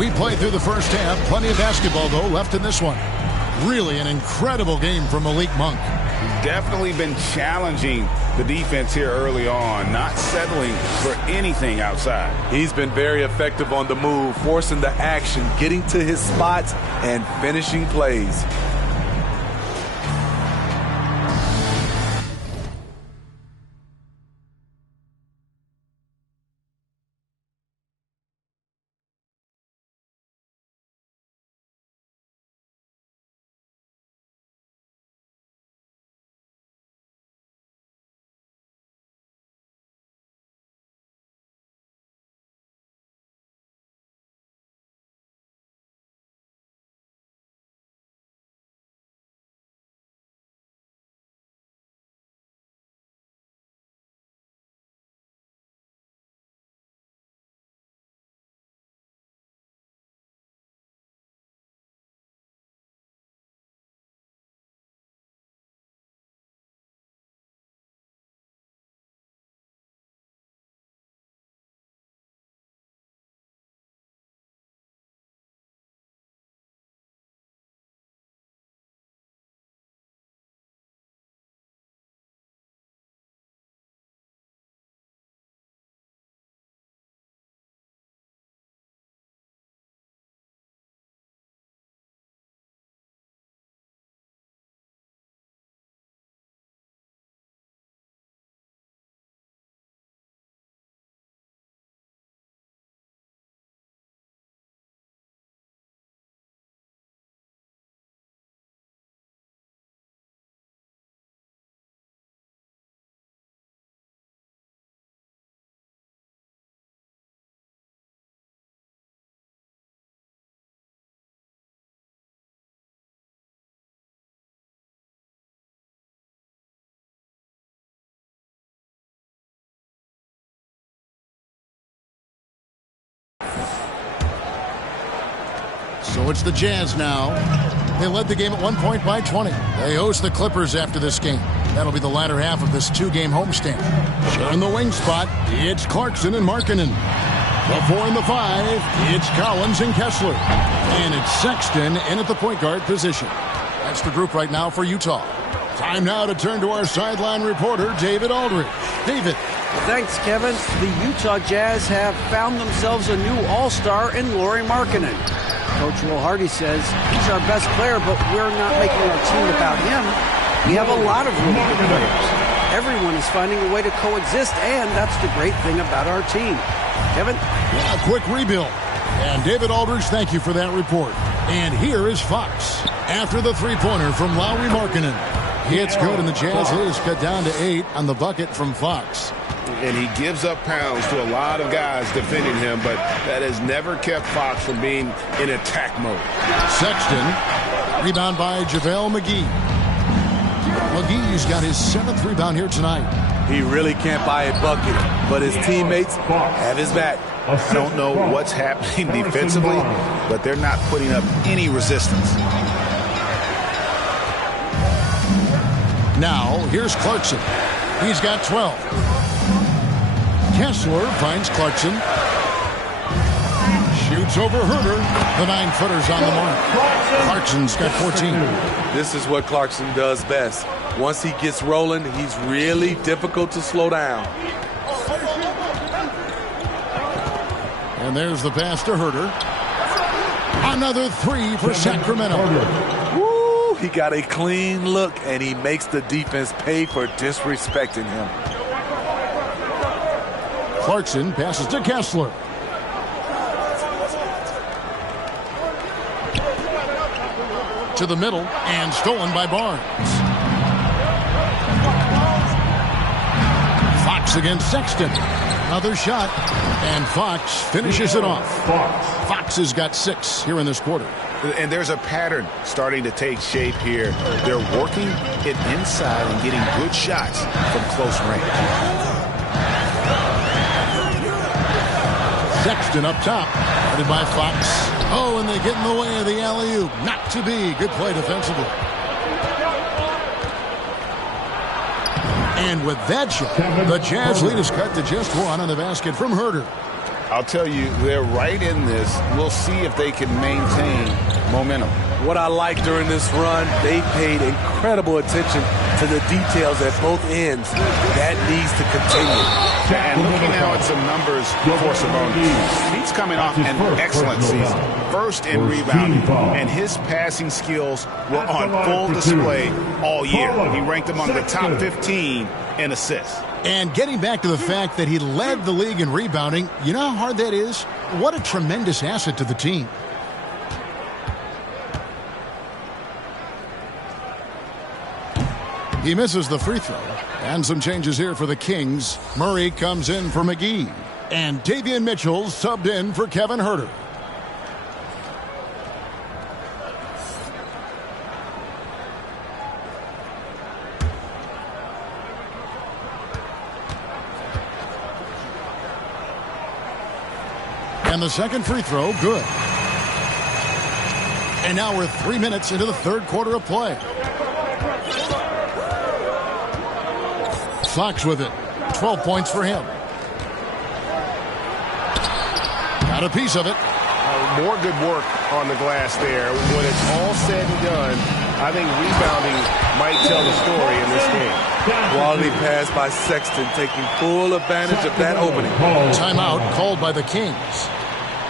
We played through the first half. Plenty of basketball, though, left in this one. Really an incredible game from Malik Monk. Definitely been challenging the defense here early on, not settling for anything outside. He's been very effective on the move, forcing the action, getting to his spots, and finishing plays. So it's the Jazz now. They led the game at 1 point by 20. They host the Clippers after this game. That'll be the latter half of this two-game homestand. Sharing the wing spot, it's Clarkson and Markkanen. The 4 and the 5, it's Collins and Kessler. And it's Sexton in at the point guard position. That's the group right now for Utah. Time now to turn to our sideline reporter, David Aldridge. David. Thanks, Kevin. The Utah Jazz have found themselves a new all-star in Lauri Markkanen. Coach Will Hardy says he's our best player, but we're not making our team about him. We have a lot of really good players. Everyone is finding a way to coexist, and that's the great thing about our team. Kevin? Yeah, a quick rebuild. And David Aldridge, thank you for that report. And here is Fox. After the three-pointer from Lauri Markkanen. It's good, and the Jazz is cut down to 8 on the bucket from Fox. And he gives up pounds to a lot of guys defending him, but that has never kept Fox from being in attack mode. Sexton, rebound by JaVale McGee. McGee's got his 7th rebound here tonight. He really can't buy a bucket, but his teammates have his back. I don't know what's happening defensively, but they're not putting up any resistance. Now, here's Clarkson. He's got 12. Kessler finds Clarkson. Shoots over Herter. The 9-footer's on the mark. Clarkson's got 14. This is what Clarkson does best. Once he gets rolling, he's really difficult to slow down. And there's the pass to Herter. Another 3 for Sacramento. Woo, he got a clean look, and he makes the defense pay for disrespecting him. Clarkson passes to Kessler. To the middle, and stolen by Barnes. Fox against Sexton. Another shot, and Fox finishes it off. Fox has got 6 here in this quarter. And there's a pattern starting to take shape here. They're working it inside and getting good shots from close range. Sexton up top, headed by Fox. Oh, and they get in the way of the alley-oop. Not to be. Good play defensively. And with that shot, the Jazz lead is cut to just 1 on the basket from Herter. I'll tell you, they're right in this. We'll see if they can maintain momentum. What I like during this run, they paid incredible attention to the details at both ends. That needs to continue. And looking now at some numbers for Sabonis. He's coming off an excellent season. First in rebounding, and his passing skills were on full display all year. He ranked among the top 15 in assists. And getting back to the fact that he led the league in rebounding, you know how hard that is? What a tremendous asset to the team. He misses the free throw. And some changes here for the Kings. Murray comes in for McGee. And Davion Mitchell subbed in for Kevin Huerter. And the second free throw, good. And now we're 3 minutes into the third quarter of play. Fox with it. 12 points for him. Got a piece of it. More good work on the glass there. When it's all said and done, I think rebounding might tell the story in this game. Quality pass by Sexton, taking full advantage of that opening. Timeout called by the Kings.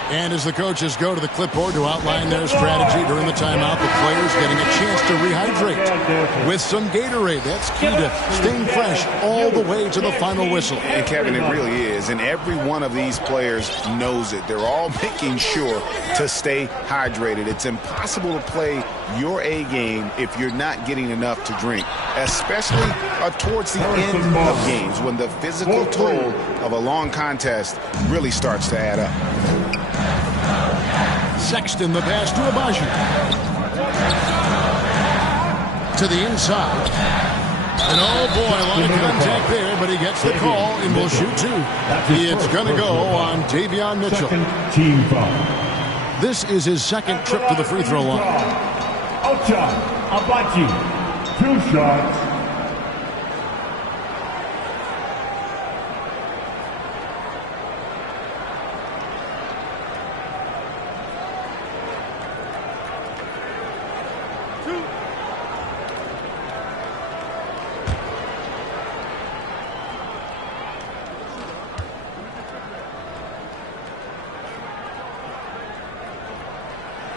And as the coaches go to the clipboard to outline their strategy during the timeout, the players getting a chance to rehydrate with some Gatorade. That's key to staying fresh all the way to the final whistle. And Kevin, it really is. And every one of these players knows it. They're all making sure to stay hydrated. It's impossible to play your A game if you're not getting enough to drink, especially towards the end of games when the physical toll of a long contest really starts to add up. Sexton, the pass to Abaji. To the inside. And oh boy, a lot of contact there, but he gets the call and will shoot two. It's going to go on Davion Mitchell. Team foul. This is his second trip to the free throw line. Ochai Agbaji, 2 shots.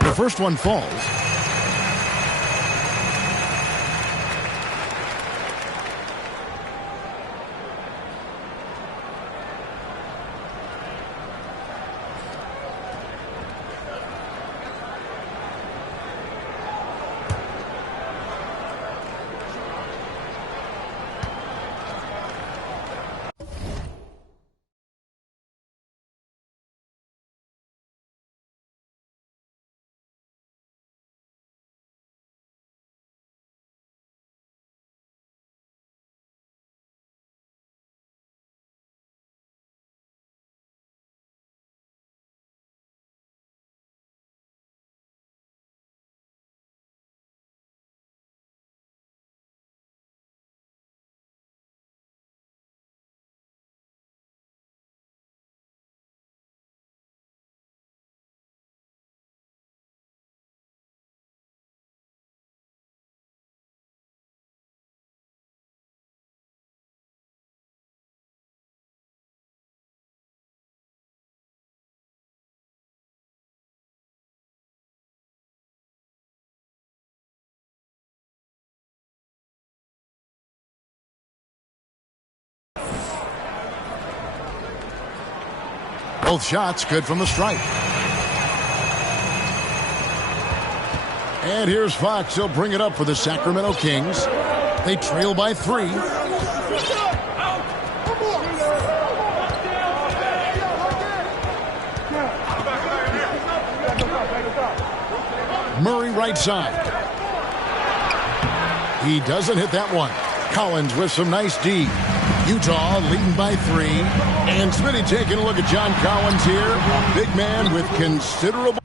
The first one falls. Both shots good from the stripe. And here's Fox. He'll bring it up for the Sacramento Kings. They trail by 3. Murray right side. He doesn't hit that one. Collins with some nice D. Utah leading by 3. And Smitty taking a look at John Collins here. Big man with considerable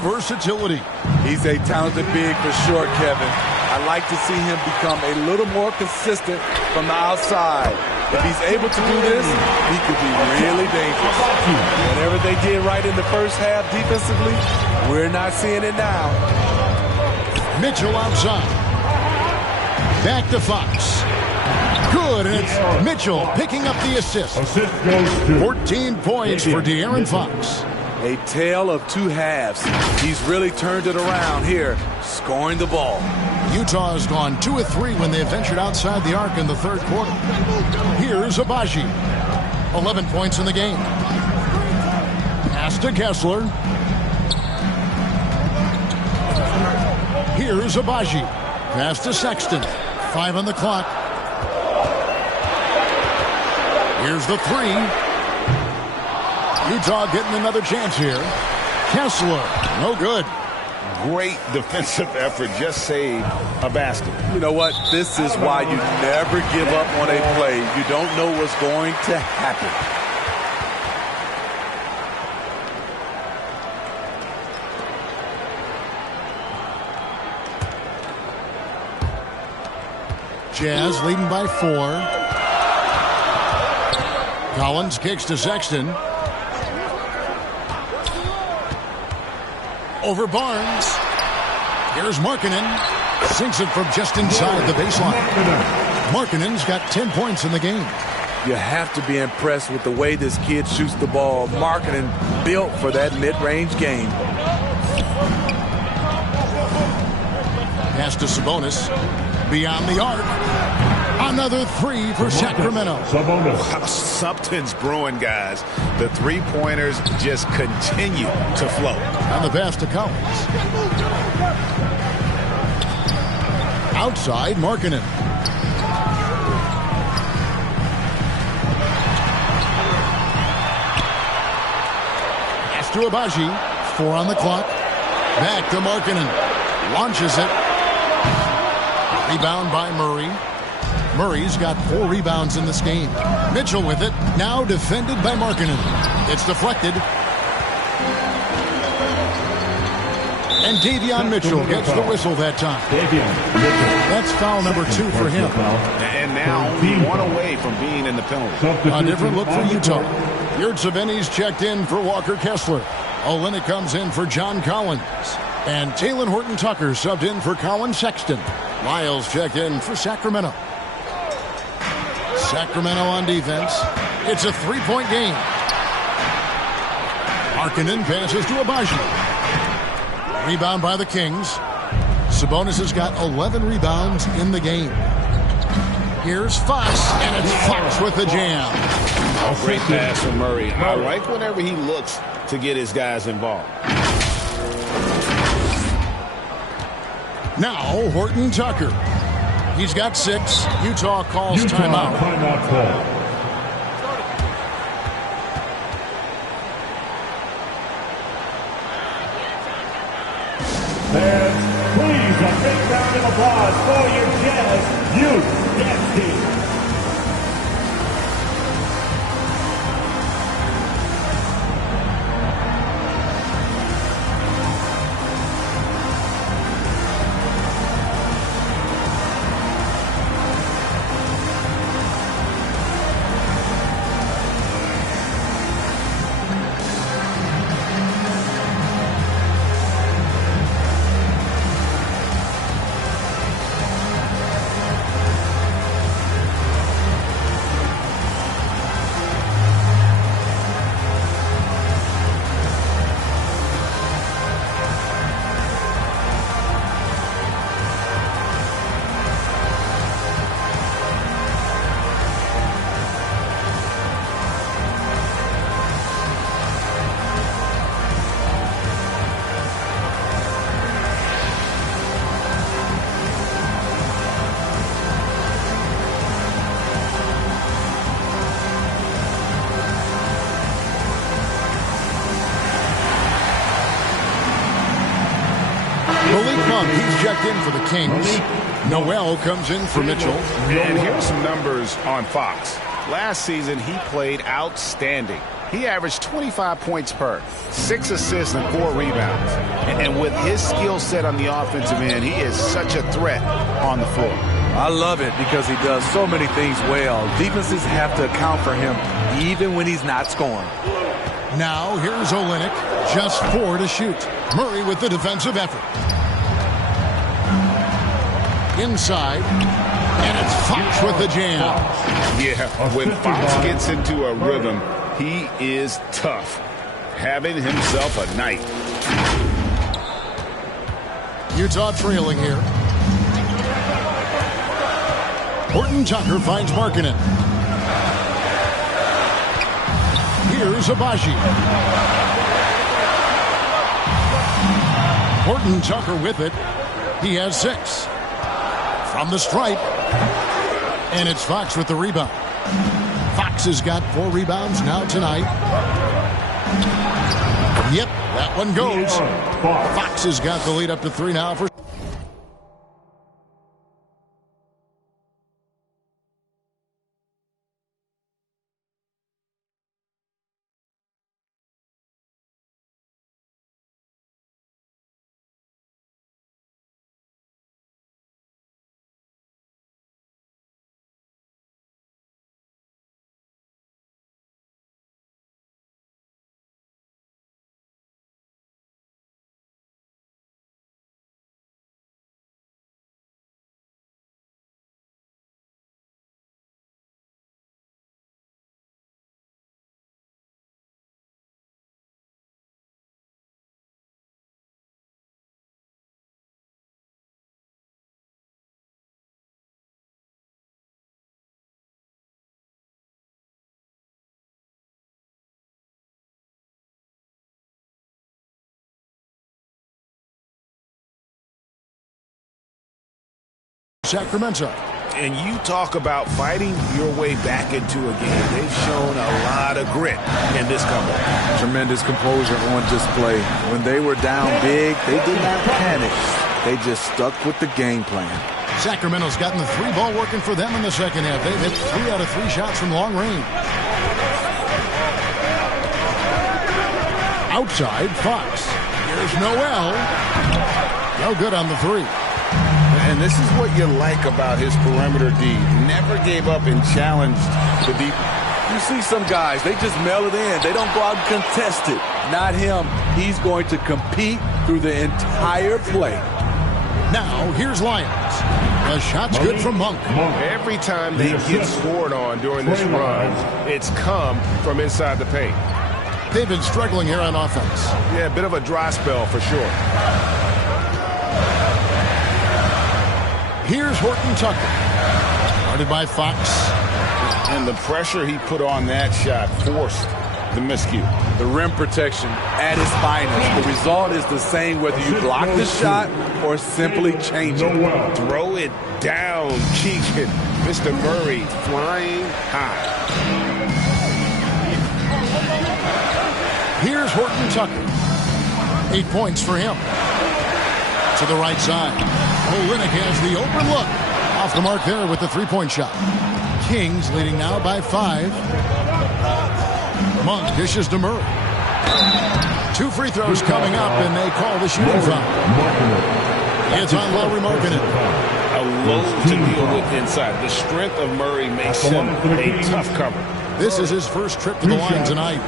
versatility. He's a talented big for sure, Kevin. I'd like to see him become a little more consistent from the outside. If he's able to do this, he could be really dangerous. Whatever they did right in the first half defensively, we're not seeing it now. Mitchell outside. Back to Fox. Good, and it's Mitchell picking up the assist. 14 points for De'Aaron Fox. A tale of two halves. He's really turned it around here, scoring the ball. Utah has gone 2 of 3 when they ventured outside the arc in the third quarter. Here's Agbaji. 11 points in the game. Pass to Kessler. Here's Agbaji. Pass to Sexton. 5 on the clock. Here's the 3. Utah getting another chance here. Kessler, no good. Great defensive effort. Just saved a basket. You know what? This is why you never give up on a play. You don't know what's going to happen. Jazz leading by 4. Collins kicks to Sexton. Over Barnes. Here's Markkanen. Sinks it from just inside the baseline. Markkanen's got 10 points in the game. You have to be impressed with the way this kid shoots the ball. Markkanen built for that mid-range game. Pass to Sabonis. Beyond the arc. Another 3 for Sacramento. Something's brewing, guys. The three-pointers just continue to flow. On the pass to Collins. Outside, Markkanen. Pass to Agbaji. 4 on the clock. Back to Markkanen. Launches it. Rebound by Murray. Murray's got 4 rebounds in this game. Mitchell with it. Now defended by Markkanen. It's deflected. And Davion Mitchell gets the whistle that time. That's foul number 2 for him. And now 1 away from being in the penalty. A different look for Utah. Yurtseven's checked in for Walker Kessler. Olynyk comes in for John Collins. And Talen Horton-Tucker subbed in for Colin Sexton. Lyles checked in for Sacramento. Sacramento on defense. It's a 3-point game. Markkanen passes to Agbaji. Rebound by the Kings. Sabonis has got 11 rebounds in the game. Here's Fox, and it's Fox with the jam. Oh, great pass from Murray. I like whenever he looks to get his guys involved. Now Horton-Tucker. He's got 6. Utah calls timeout. Timeout call. And please, a big round of applause for your Jazz Youth Dance Team. He's checked in for the Kings. Noel comes in for Mitchell. And here's some numbers on Fox. Last season, he played outstanding. He averaged 25 points per, 6 assists and 4 rebounds. And with his skill set on the offensive end, he is such a threat on the floor. I love it because he does so many things well. Defenses have to account for him even when he's not scoring. Now here's Olynyk, just 4 to shoot. Murray with the defensive effort. Inside, and it's Fox with the jam. Yeah, when Fox gets into a rhythm, he is tough. Having himself a night. Utah trailing here. Horton Tucker finds Markkanen. Here's Abaji. Horton Tucker with it. He has 6. From the stripe. And it's Fox with the rebound. Fox has got 4 rebounds now tonight. Yep, that one goes. Fox has got the lead up to 3 now for Sacramento. And you talk about fighting your way back into a game. They've shown a lot of grit in this comeback. Tremendous composure on display. When they were down big, they did not panic. They just stuck with the game plan. Sacramento's gotten the 3 ball working for them in the second half. They've hit 3 out of 3 shots from long range. Outside, Fox. Here's Noel. No good on the 3. And this is what you like about his perimeter D. Never gave up and challenged the deep. You see some guys, they just mail it in. They don't go out and contest it. Not him. He's going to compete through the entire play. Now, here's Lyons. The shot's good from Monk. Every time they get scored on during this run, it's come from inside the paint. They've been struggling here on offense. Yeah, a bit of a dry spell for sure. Here's Horton Tucker. Guarded by Fox. And the pressure he put on that shot forced the miscue. The rim protection at its finest. The result is the same whether you block the shot or simply change it. Throw it down, Keegan. Mr. Murray flying high. Here's Horton Tucker. 8 points for him. To the right side. Olynyk has the open look. Off the mark there with the 3-point shot. Kings leading now by 5. Monk dishes to Murray. 2 free throws coming up, and they call the shooting foul. It's on Lauri Markkanen. A load to deal with inside. The strength of Murray makes him a tough cover. This is his first trip to the line tonight.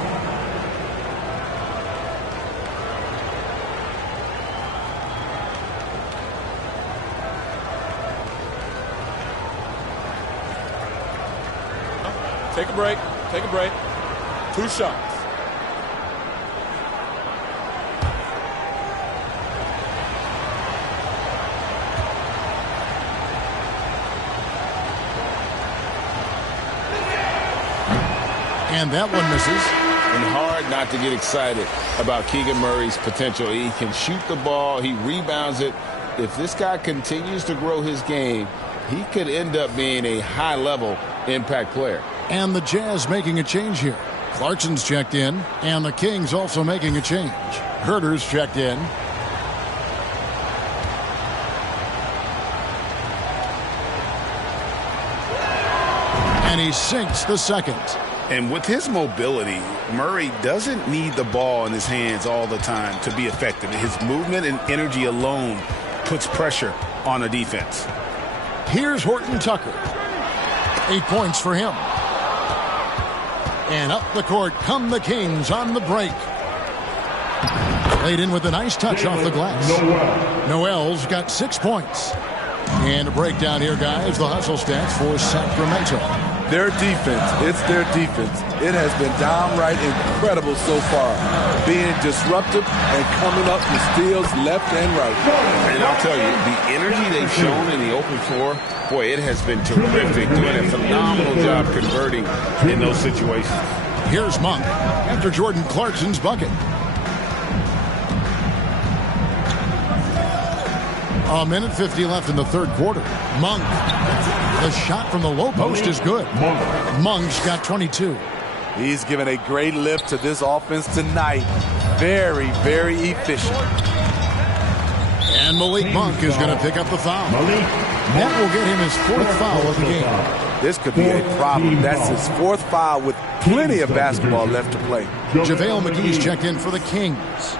Take a break. Take a break. 2 shots. And that one misses. And hard not to get excited about Keegan Murray's potential. He can shoot the ball. He rebounds it. If this guy continues to grow his game, he could end up being a high-level impact player. And the Jazz making a change here. Clarkson's checked in, and the Kings also making a change. Herter's checked in. And he sinks the second. And with his mobility, Murray doesn't need the ball in his hands all the time to be effective. His movement and energy alone puts pressure on a defense. Here's Horton Tucker. 8 points for him. And up the court come the Kings on the break. Laid in with a nice touch off the glass. Noel's got 6 points. And a breakdown here, guys. The hustle stats for Sacramento. Their defense, it's their defense. It has been downright incredible so far. Being disruptive and coming up with steals left and right. And I'll tell you, the energy they've shown in the open floor, boy, it has been terrific. Doing a phenomenal job converting in those situations. Here's Monk after Jordan Clarkson's bucket. A minute 50 left in the third quarter. Monk. The shot from the low post is good. Monk's got 22. He's given a great lift to this offense tonight. Very, very efficient. And Malik Monk is going to pick up the foul. That will get him his 4th foul of the game. This could be a problem. That's his 4th foul with plenty of basketball left to play. JaVale McGee's checked in for the Kings.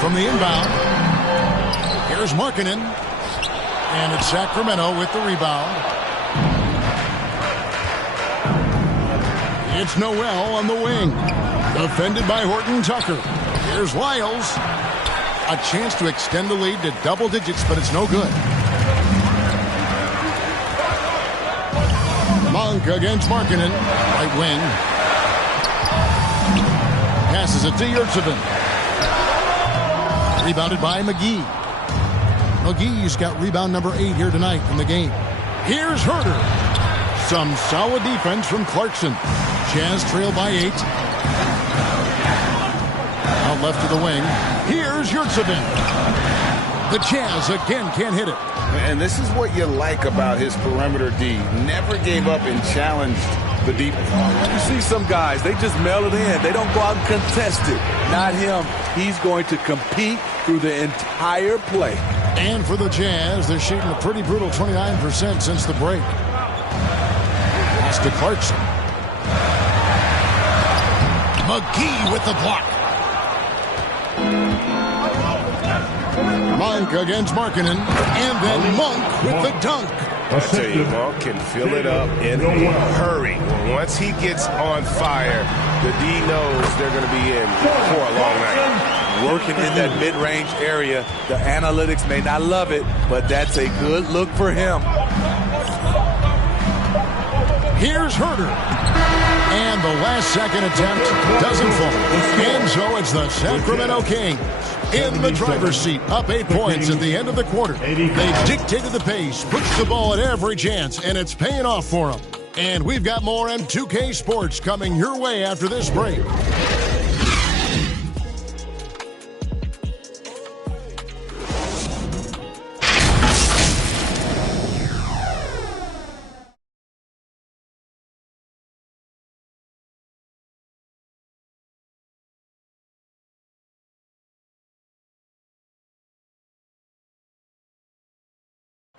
From the inbound, here's Markkanen, and it's Sacramento with the rebound. It's Noel on the wing, defended by Horton Tucker. Here's Lyles, a chance to extend the lead to double digits, but it's no good. Monk against Markkanen, right wing. Passes it to Yurtseven. Rebounded by McGee. McGee's got rebound number 8 here tonight in the game. Here's Herter. Some solid defense from Clarkson. Jazz trail by 8. Out left to the wing. Here's Yurtseven. The Jazz again can't hit it. And this is what you like about his perimeter D. Never gave up and challenged the deep. You see some guys, they just mail it in. They don't go out and contest it. Not him. He's going to compete through the entire play. And for the Jazz, they're shooting a pretty brutal 29% since the break. Pass to Clarkson. McGee with the block. Monk against Markkanen, and then Monk with the dunk. I tell you, Monk can fill it up in a hurry. Once he gets on fire, the D knows they're going to be in for a long night. Working in that mid-range area, the analytics may not love it, but that's a good look for him. Here's Herter. And the last-second attempt doesn't fall. And so it's the Sacramento Kings in the driver's seat, up 8 points at the end of the quarter. They dictated the pace, pushed the ball at every chance, and it's paying off for them. And we've got more M2K Sports coming your way after this break.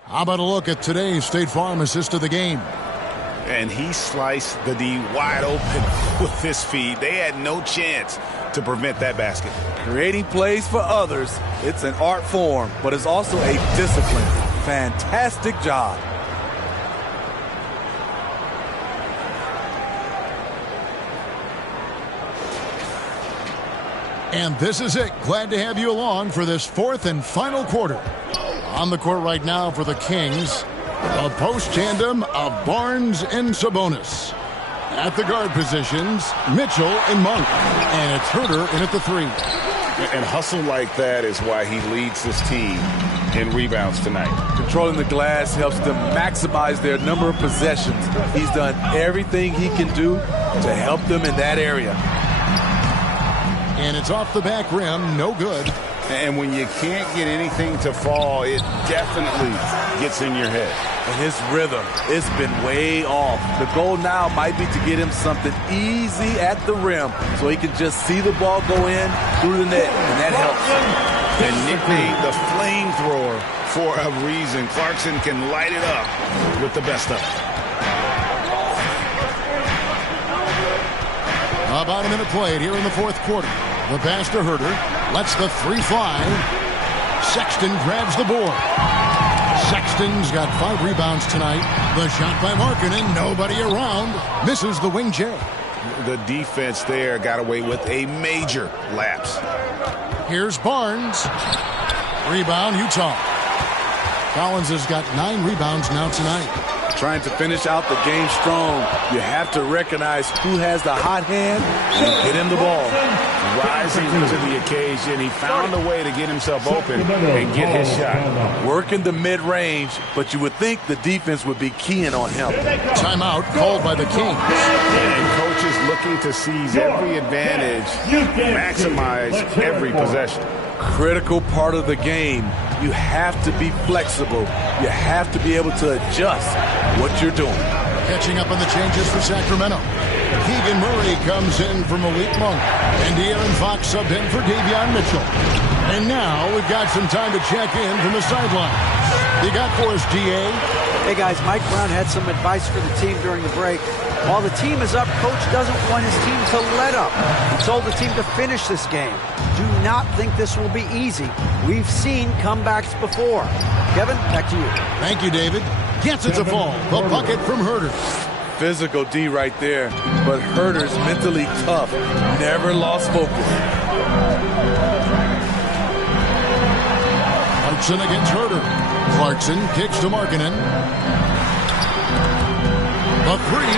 How about a look at today's State Farm assist of the game? And he sliced the D wide open with his feed. They had no chance to prevent that basket. Creating plays for others, it's an art form, but it's also a discipline. Fantastic job. And this is it. Glad to have you along for this 4th and final quarter. On the court right now for the Kings, a post tandem of Barnes and Sabonis. At the guard positions, Mitchell and Monk. And it's Herter in at the 3. And hustle like that is why he leads this team in rebounds tonight. Controlling the glass helps them maximize their number of possessions. He's done everything he can do to help them in that area. And it's off the back rim, no good. And when you can't get anything to fall, it definitely gets in your head. And his rhythm, it's been way off. The goal now might be to get him something easy at the rim so he can just see the ball go in through the net, and that helps. And nicknamed the flamethrower for a reason. Clarkson can light it up with the best of it. About a minute played here in the fourth quarter. The pass to Herter. Lets the three fly. Sexton grabs the board. Sexton's got 5 rebounds tonight. The shot by Markkanen. Nobody around. Misses the wing J. The defense there got away with a major lapse. Here's Barnes. Rebound, Utah. Collins has got 9 rebounds now tonight. Trying to finish out the game strong. You have to recognize who has the hot hand and get him the ball. Rising to the occasion, he found a way to get himself open and get his shot. Working the mid-range, but you would think the defense would be keying on him. Timeout called by the Kings. And coaches looking to seize every advantage, maximize every possession. Critical part of the game. You have to be flexible. You have to be able to adjust what you're doing. Catching up on the changes for Sacramento. Keegan Murray comes in from Malik Monk. And De'Aaron Fox subbed in for Davion Mitchell. And now we've got some time to check in from the sidelines. You got for us, DA? Hey guys, Mike Brown had some advice for the team during the break. While the team is up, coach doesn't want his team to let up. He told the team to finish this game. Do not think this will be easy. We've seen comebacks before. Kevin, back to you. Thank you, David. Gets it to fall. The bucket from Herter. Physical D right there, but Herter's mentally tough. Never lost focus. Clarkson against Herter. Clarkson kicks to Markkanen. The three.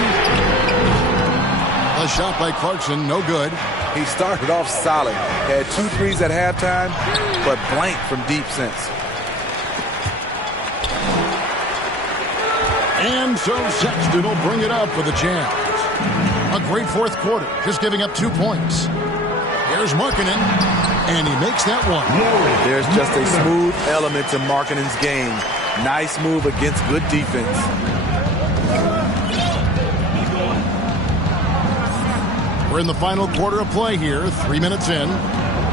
A shot by Clarkson, no good. He started off solid. Had 2 threes at halftime, but blanked from deep since. And so Sexton will bring it up for the Jazz. A great fourth quarter, just giving up 2 points. Here's Markkanen, and he makes that one. There's just a smooth element to Markkanen's game. Nice move against good defense. We're in the final quarter of play here, 3 minutes in.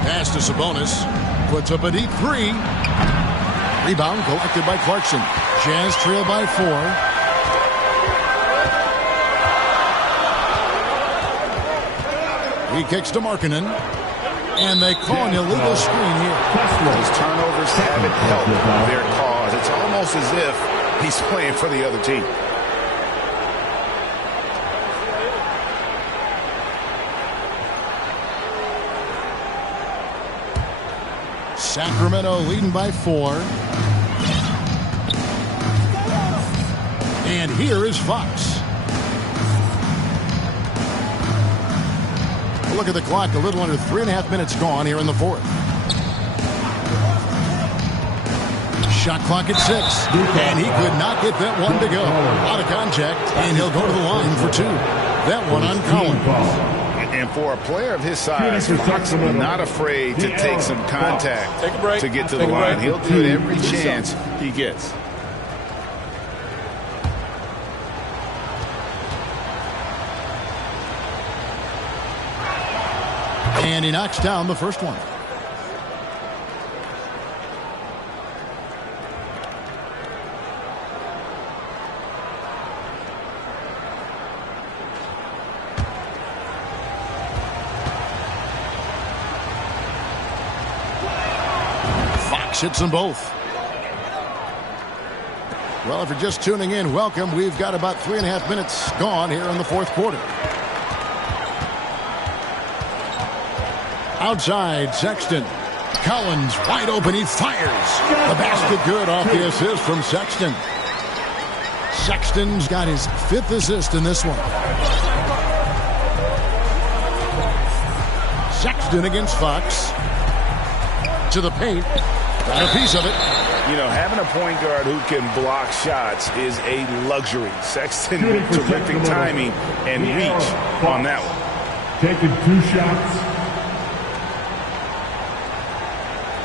Pass to Sabonis. Puts up a deep 3. Rebound collected by Clarkson. Jazz trail by 4. He kicks to Markkanen. And they call an illegal screen here. Those turnovers haven't helped their cause. It's almost as if he's playing for the other team. Sacramento leading by 4. And here is Fox. Look at the clock, a little under 3.5 minutes gone here in the fourth. Shot clock at 6. And he could not get that one to go. Out of contact, and he'll go to the line for 2. That one on Collins. And for a player of his size, Fox not afraid to take some contact to get to the line. He'll do it every chance he gets. And he knocks down the first one. Fox hits them both. Well, if you're just tuning in, welcome. We've got about 3.5 minutes gone here in the fourth quarter. Outside, Sexton. Collins wide open. He fires. The basket good off the assist from Sexton. Sexton's got his 5th assist in this one. Sexton against Fox. To the paint. Got a piece of it. You know, having a point guard who can block shots is a luxury. Sexton with terrific timing and reach on that one. Taking 2 shots.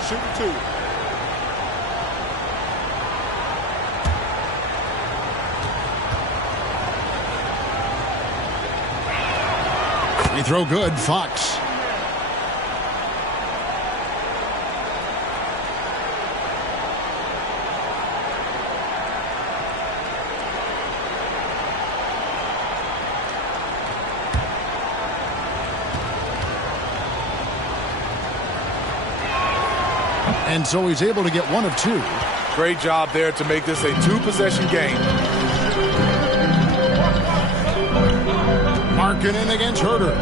Shooting 2. Free throw good, Fox. And so he's able to get one of two. Great job there to make this a two-possession game. Markkanen against Herter.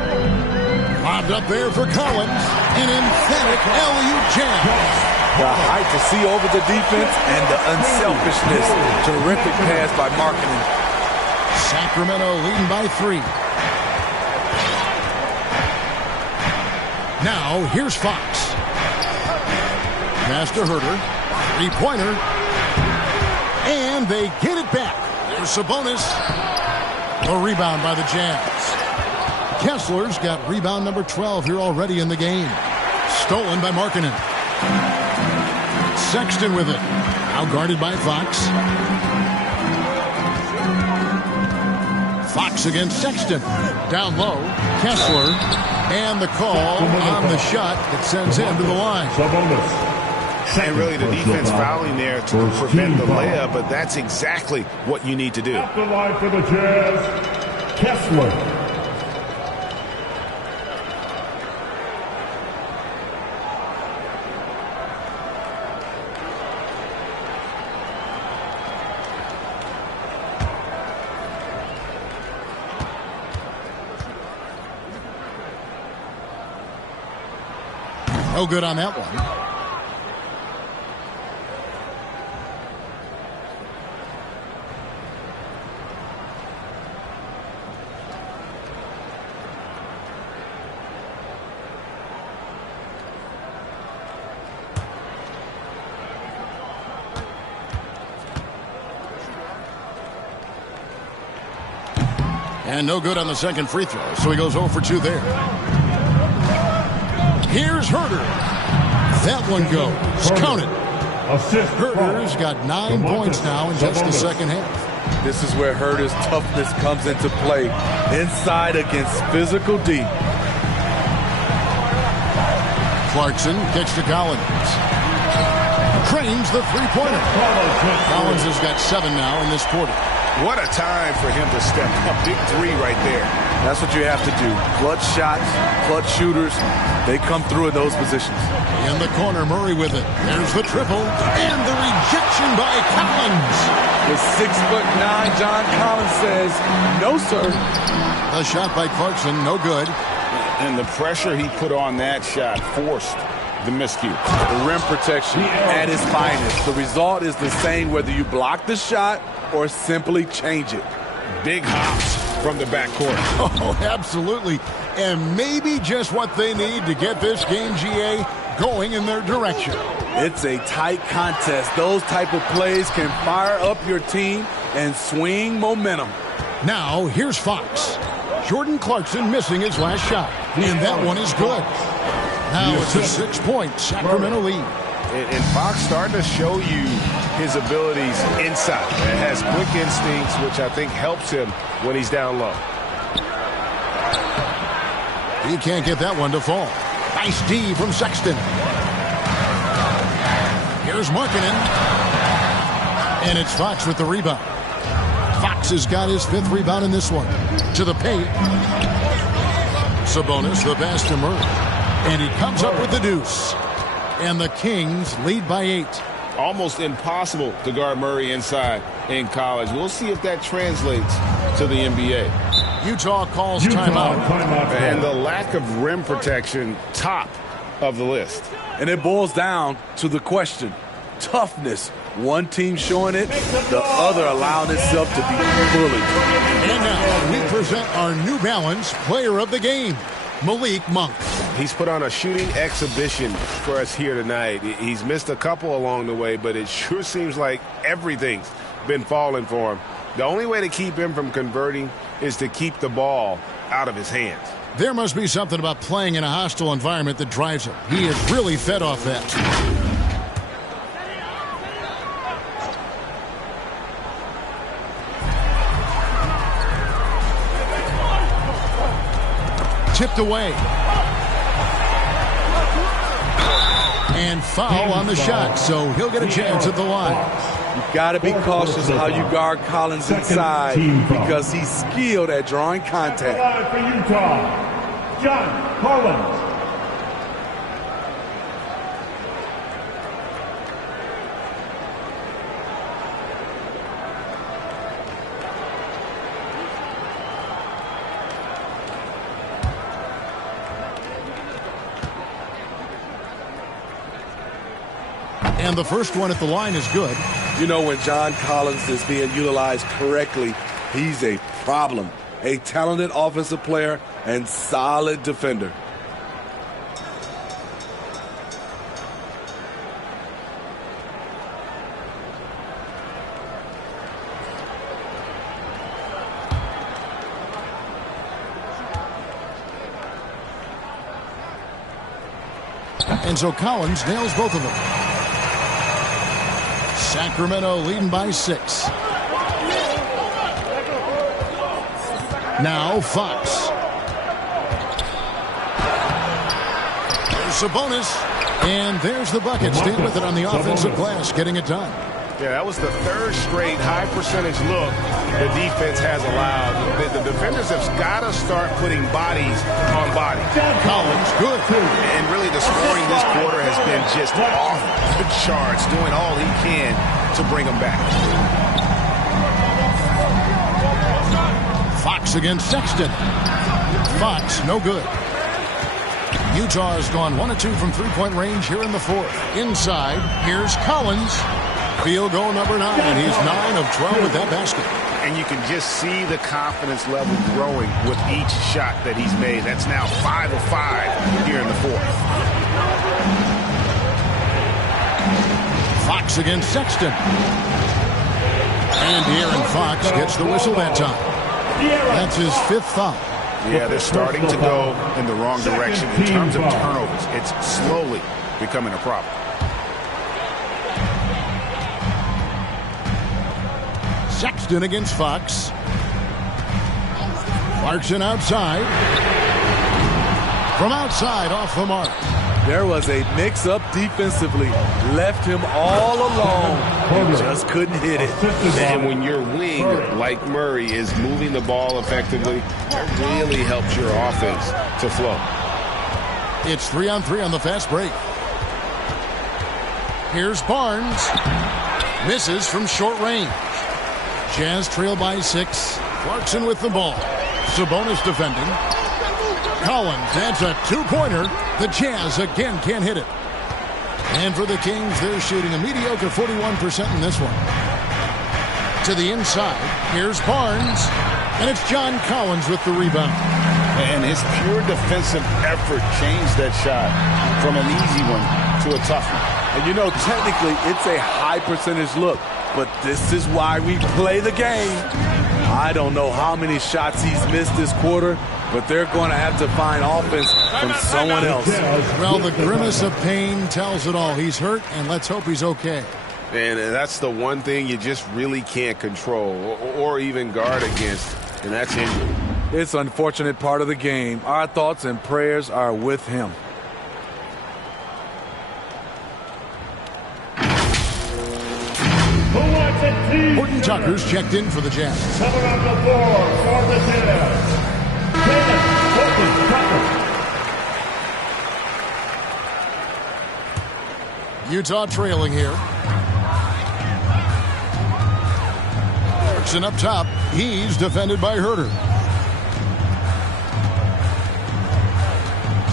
Lobbed up there for Collins. An emphatic LU jam. The height to see over the defense and the unselfishness. Terrific pass by Markkanen. Sacramento leading by 3. Now, here's Fox. Pass to Herter. 3-pointer. And they get it back. There's Sabonis. A rebound by the Jazz. Kessler's got rebound number 12 here already in the game. Stolen by Markkanen. Sexton with it. Now guarded by Fox. Fox against Sexton. Down low. Kessler. And the call on the shot that sends him to the line. And really the defense fouling there to prevent the layup, but that's exactly what you need to do. At the line for the Jazz, Kessler. No good on that one. And no good on the second free throw, so he goes 0 for 2 there. Here's Herter. That one goes. Count it. Herter's got 9 points now in just the second half. This is where Herter's toughness comes into play. Inside against physical D. Clarkson kicks to Collins. Cranes the three-pointer. Collins has got 7 now in this quarter. What a time for him to step up. Big 3 right there. That's what you have to do. Clutch shots, clutch shooters. They come through in those positions. In the corner, Murray with it. There's the triple. And the rejection by Collins. With 6'9", John Collins says, no, sir. A shot by Clarkson, no good. And the pressure he put on that shot forced the miscue. The rim protection at its finest. The result is the same whether you block the shot or simply change it. Big hops from the backcourt. Oh, absolutely. And maybe just what they need to get this game, GA, going in their direction. It's a tight contest. Those type of plays can fire up your team and swing momentum. Now, here's Fox. Jordan Clarkson missing his last shot. And that one is good. Now it's a 6-point Sacramento lead. And Fox starting to show you his abilities inside. It has quick instincts, which I think helps him when he's down low. He can't get that one to fall. Nice D from Sexton. Here's Markkanen. And it's Fox with the rebound. Fox has got his 5th rebound in this one. To the paint. Sabonis, the pass to Murray. And he comes up with the deuce. And the Kings lead by 8. Almost impossible to guard Murray inside in college. We'll see if that translates to the NBA. Utah calls timeout. And the lack of rim protection, top of the list. And it boils down to the question. Toughness. One team showing it, the other allowing itself to be bullied. And now we present our New Balance player of the game, Malik Monk. He's put on a shooting exhibition for us here tonight. He's missed a couple along the way, but it sure seems like everything's been falling for him. The only way to keep him from converting is to keep the ball out of his hands. There must be something about playing in a hostile environment that drives him. He is really fed off that. Tipped away. And foul on the shot, so he'll get a chance at the line. You've got to be cautious how you guard Collins inside because he's skilled at drawing contact. For Utah, John Collins. And the first one at the line is good. You know, when John Collins is being utilized correctly, he's a problem. A talented offensive player and solid defender. And so Collins nails both of them. Sacramento leading by 6. Now Fox. There's Sabonis. And there's the bucket. Staying with it on the offensive glass, getting it done. Yeah, that was the third straight high percentage look the defense has allowed. The defenders have got to start putting bodies on bodies. Collins, good. And really the scoring this quarter has been just off the charts, doing all he can to bring them back. Fox against Sexton. Fox, no good. Utah has gone 1 of 2 from three-point range here in the fourth. Inside, here's Collins. Field goal number 9, and he's 9 of 12 with that basket. And you can just see the confidence level growing with each shot that he's made. That's now 5 of 5 here in the fourth. Fox against Sexton. And De'Aaron Fox gets the whistle that time. That's his 5th foul. Yeah, they're starting to go in the wrong direction in terms of turnovers. It's slowly becoming a problem. Sexton against Fox. Clarkson outside. From outside, off the mark. There was a mix-up defensively. Left him all alone. He just couldn't hit it. And when your wing, like Murray, is moving the ball effectively, that really helps your offense to flow. It's 3-on-3 on the fast break. Here's Barnes. Misses from short range. Jazz trail by 6. Clarkson with the ball. Sabonis defending. Collins, that's a 2-pointer. The Jazz again can't hit it. And for the Kings, they're shooting a mediocre 41% in this one. To the inside, here's Barnes. And it's John Collins with the rebound. And his pure defensive effort changed that shot from an easy one to a tough one. And you know, technically, it's a high percentage look. But this is why we play the game. I don't know how many shots he's missed this quarter, but they're going to have to find offense from someone else. Well, the grimace of pain tells it all. He's hurt, and let's hope he's okay. And that's the one thing you just really can't control or even guard against, and that's injury. It's an unfortunate part of the game. Our thoughts and prayers are with him. Horton Tucker's checked in for the Jazz. Coming on the floor for the Jazz, Kevin Horton Tucker. Utah trailing here. Clarkson up top. He's defended by Huerter.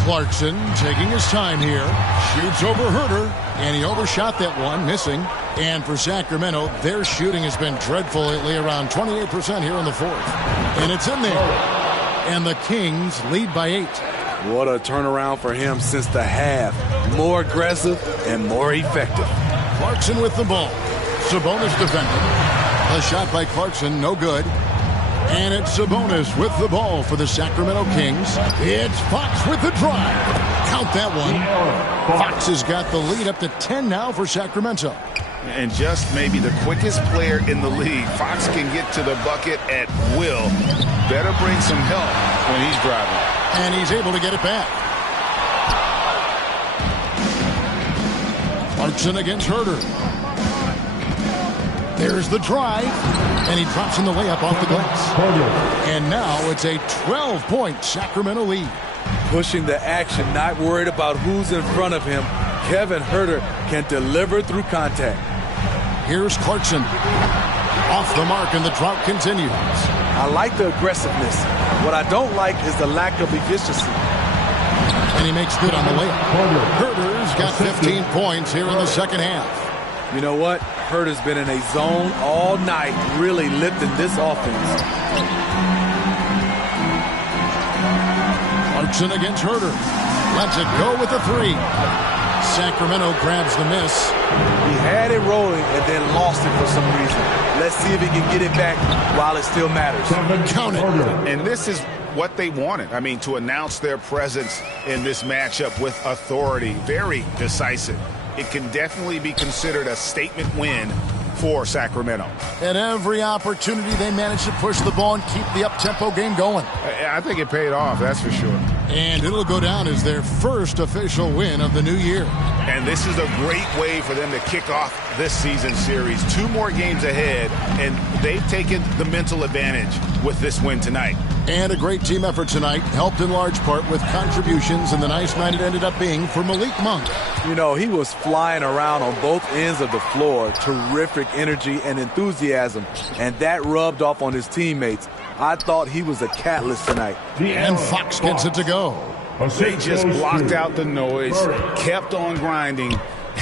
Clarkson taking his time here. Shoots over Huerter. And he overshot that one, missing. And for Sacramento, their shooting has been dreadful lately, around 28% here in the fourth. And it's in there. And the Kings lead by 8. What a turnaround for him since the half. More aggressive and more effective. Clarkson with the ball. Sabonis defending. A shot by Clarkson, no good. And it's Sabonis with the ball for the Sacramento Kings. It's Fox with the drive. Count that one. Fox has got the lead up to 10 now for Sacramento. And just maybe the quickest player in the league. Fox can get to the bucket at will. Better bring some help when he's driving. And he's able to get it back. Clarkson against Huerter. There's the drive. And he drops in the layup off the glass. And now it's a 12-point Sacramento lead. Pushing the action, not worried about who's in front of him. Kevin Huerter can deliver through contact. Here's Clarkson. Off the mark, and the drought continues. I like the aggressiveness. What I don't like is the lack of efficiency. And he makes good on the layup. Herter's got 15 points here in the second half. You know what? Herter's been in a zone all night, really lifting this offense. Clarkson against Herter. Lets it go with the three. Sacramento grabs the miss. He had it rolling and then lost it for some reason. Let's see if he can get it back while it still matters. Count it. And this is what they wanted. I mean, to announce their presence in this matchup with authority. Very decisive. It can definitely be considered a statement win for Sacramento. At every opportunity, they managed to push the ball and keep the up-tempo game going. I think it paid off, that's for sure. And it'll go down as their first official win of the new year. And this is a great way for them to kick off this season series. 2 more games ahead, and they've taken the mental advantage with this win tonight. And a great team effort tonight, helped in large part with contributions, and the nice night it ended up being for Malik Monk. You know, he was flying around on both ends of the floor. Terrific energy and enthusiasm, and that rubbed off on his teammates. I thought he was a catalyst tonight. And Fox gets it to go. They just blocked out the noise, kept on grinding,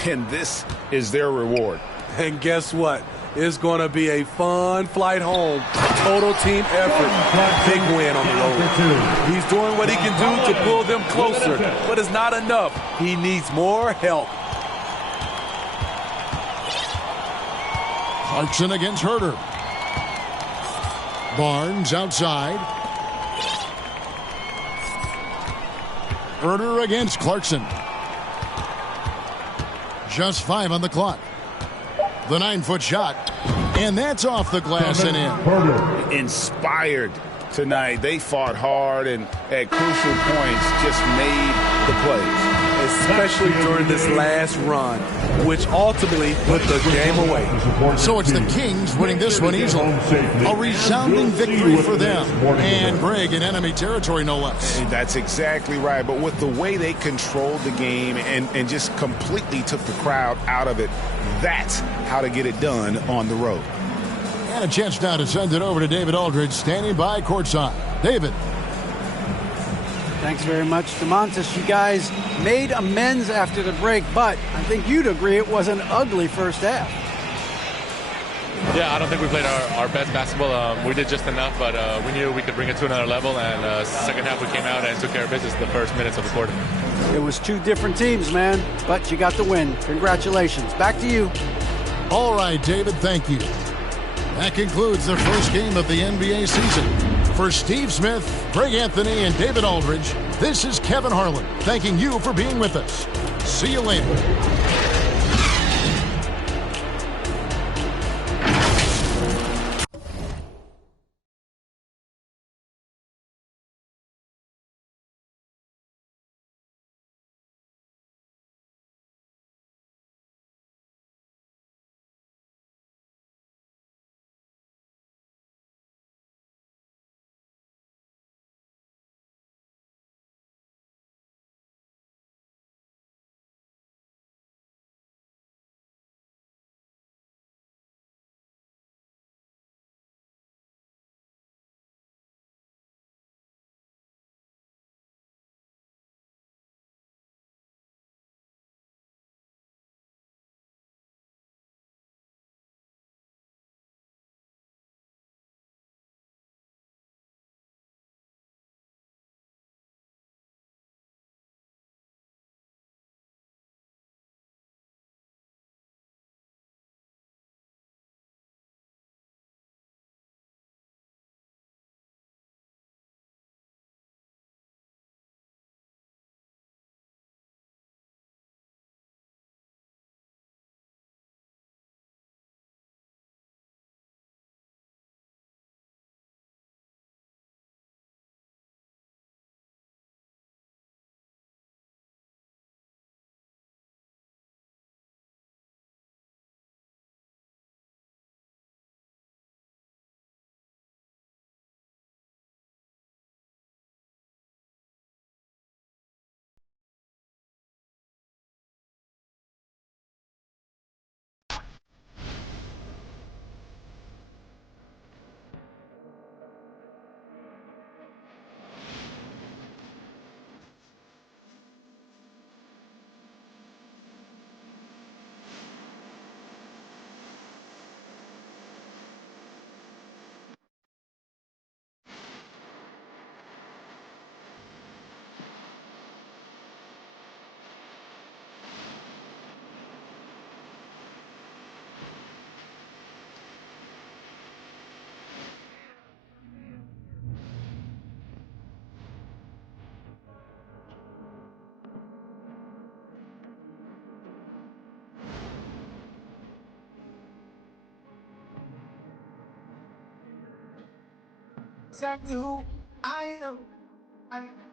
and this is their reward. And guess what? It's going to be a fun flight home. Total team effort. Big win on the road. He's doing what he can do to pull them closer, but it's not enough. He needs more help. Clarkson against Herter. Barnes outside. Herter against Clarkson. Just 5 on the clock. The 9-foot shot. And that's off the glass and in. Inspired tonight. They fought hard and at crucial points just made the plays. Especially during this last run, which ultimately put the game away. So it's the Kings winning this one easily. A resounding victory for them. And Greg in enemy territory, no less. That's exactly right. But with the way they controlled the game and just completely took the crowd out of it, that's how to get it done on the road. And a chance now to send it over to David Aldridge, standing by courtside. David. Thanks very much, DeMontis. You guys made amends after the break, but I think you'd agree it was an ugly first half. Yeah, I don't think we played our best basketball. We did just enough, but we knew we could bring it to another level, and second half we came out and took care of business the first minutes of the quarter. It was 2 different teams, man, but you got the win. Congratulations. Back to you. All right, David, thank you. That concludes the first game of the NBA season. For Steve Smith, Greg Anthony, and David Aldridge, this is Kevin Harlan, thanking you for being with us. See you later. exactly who I am.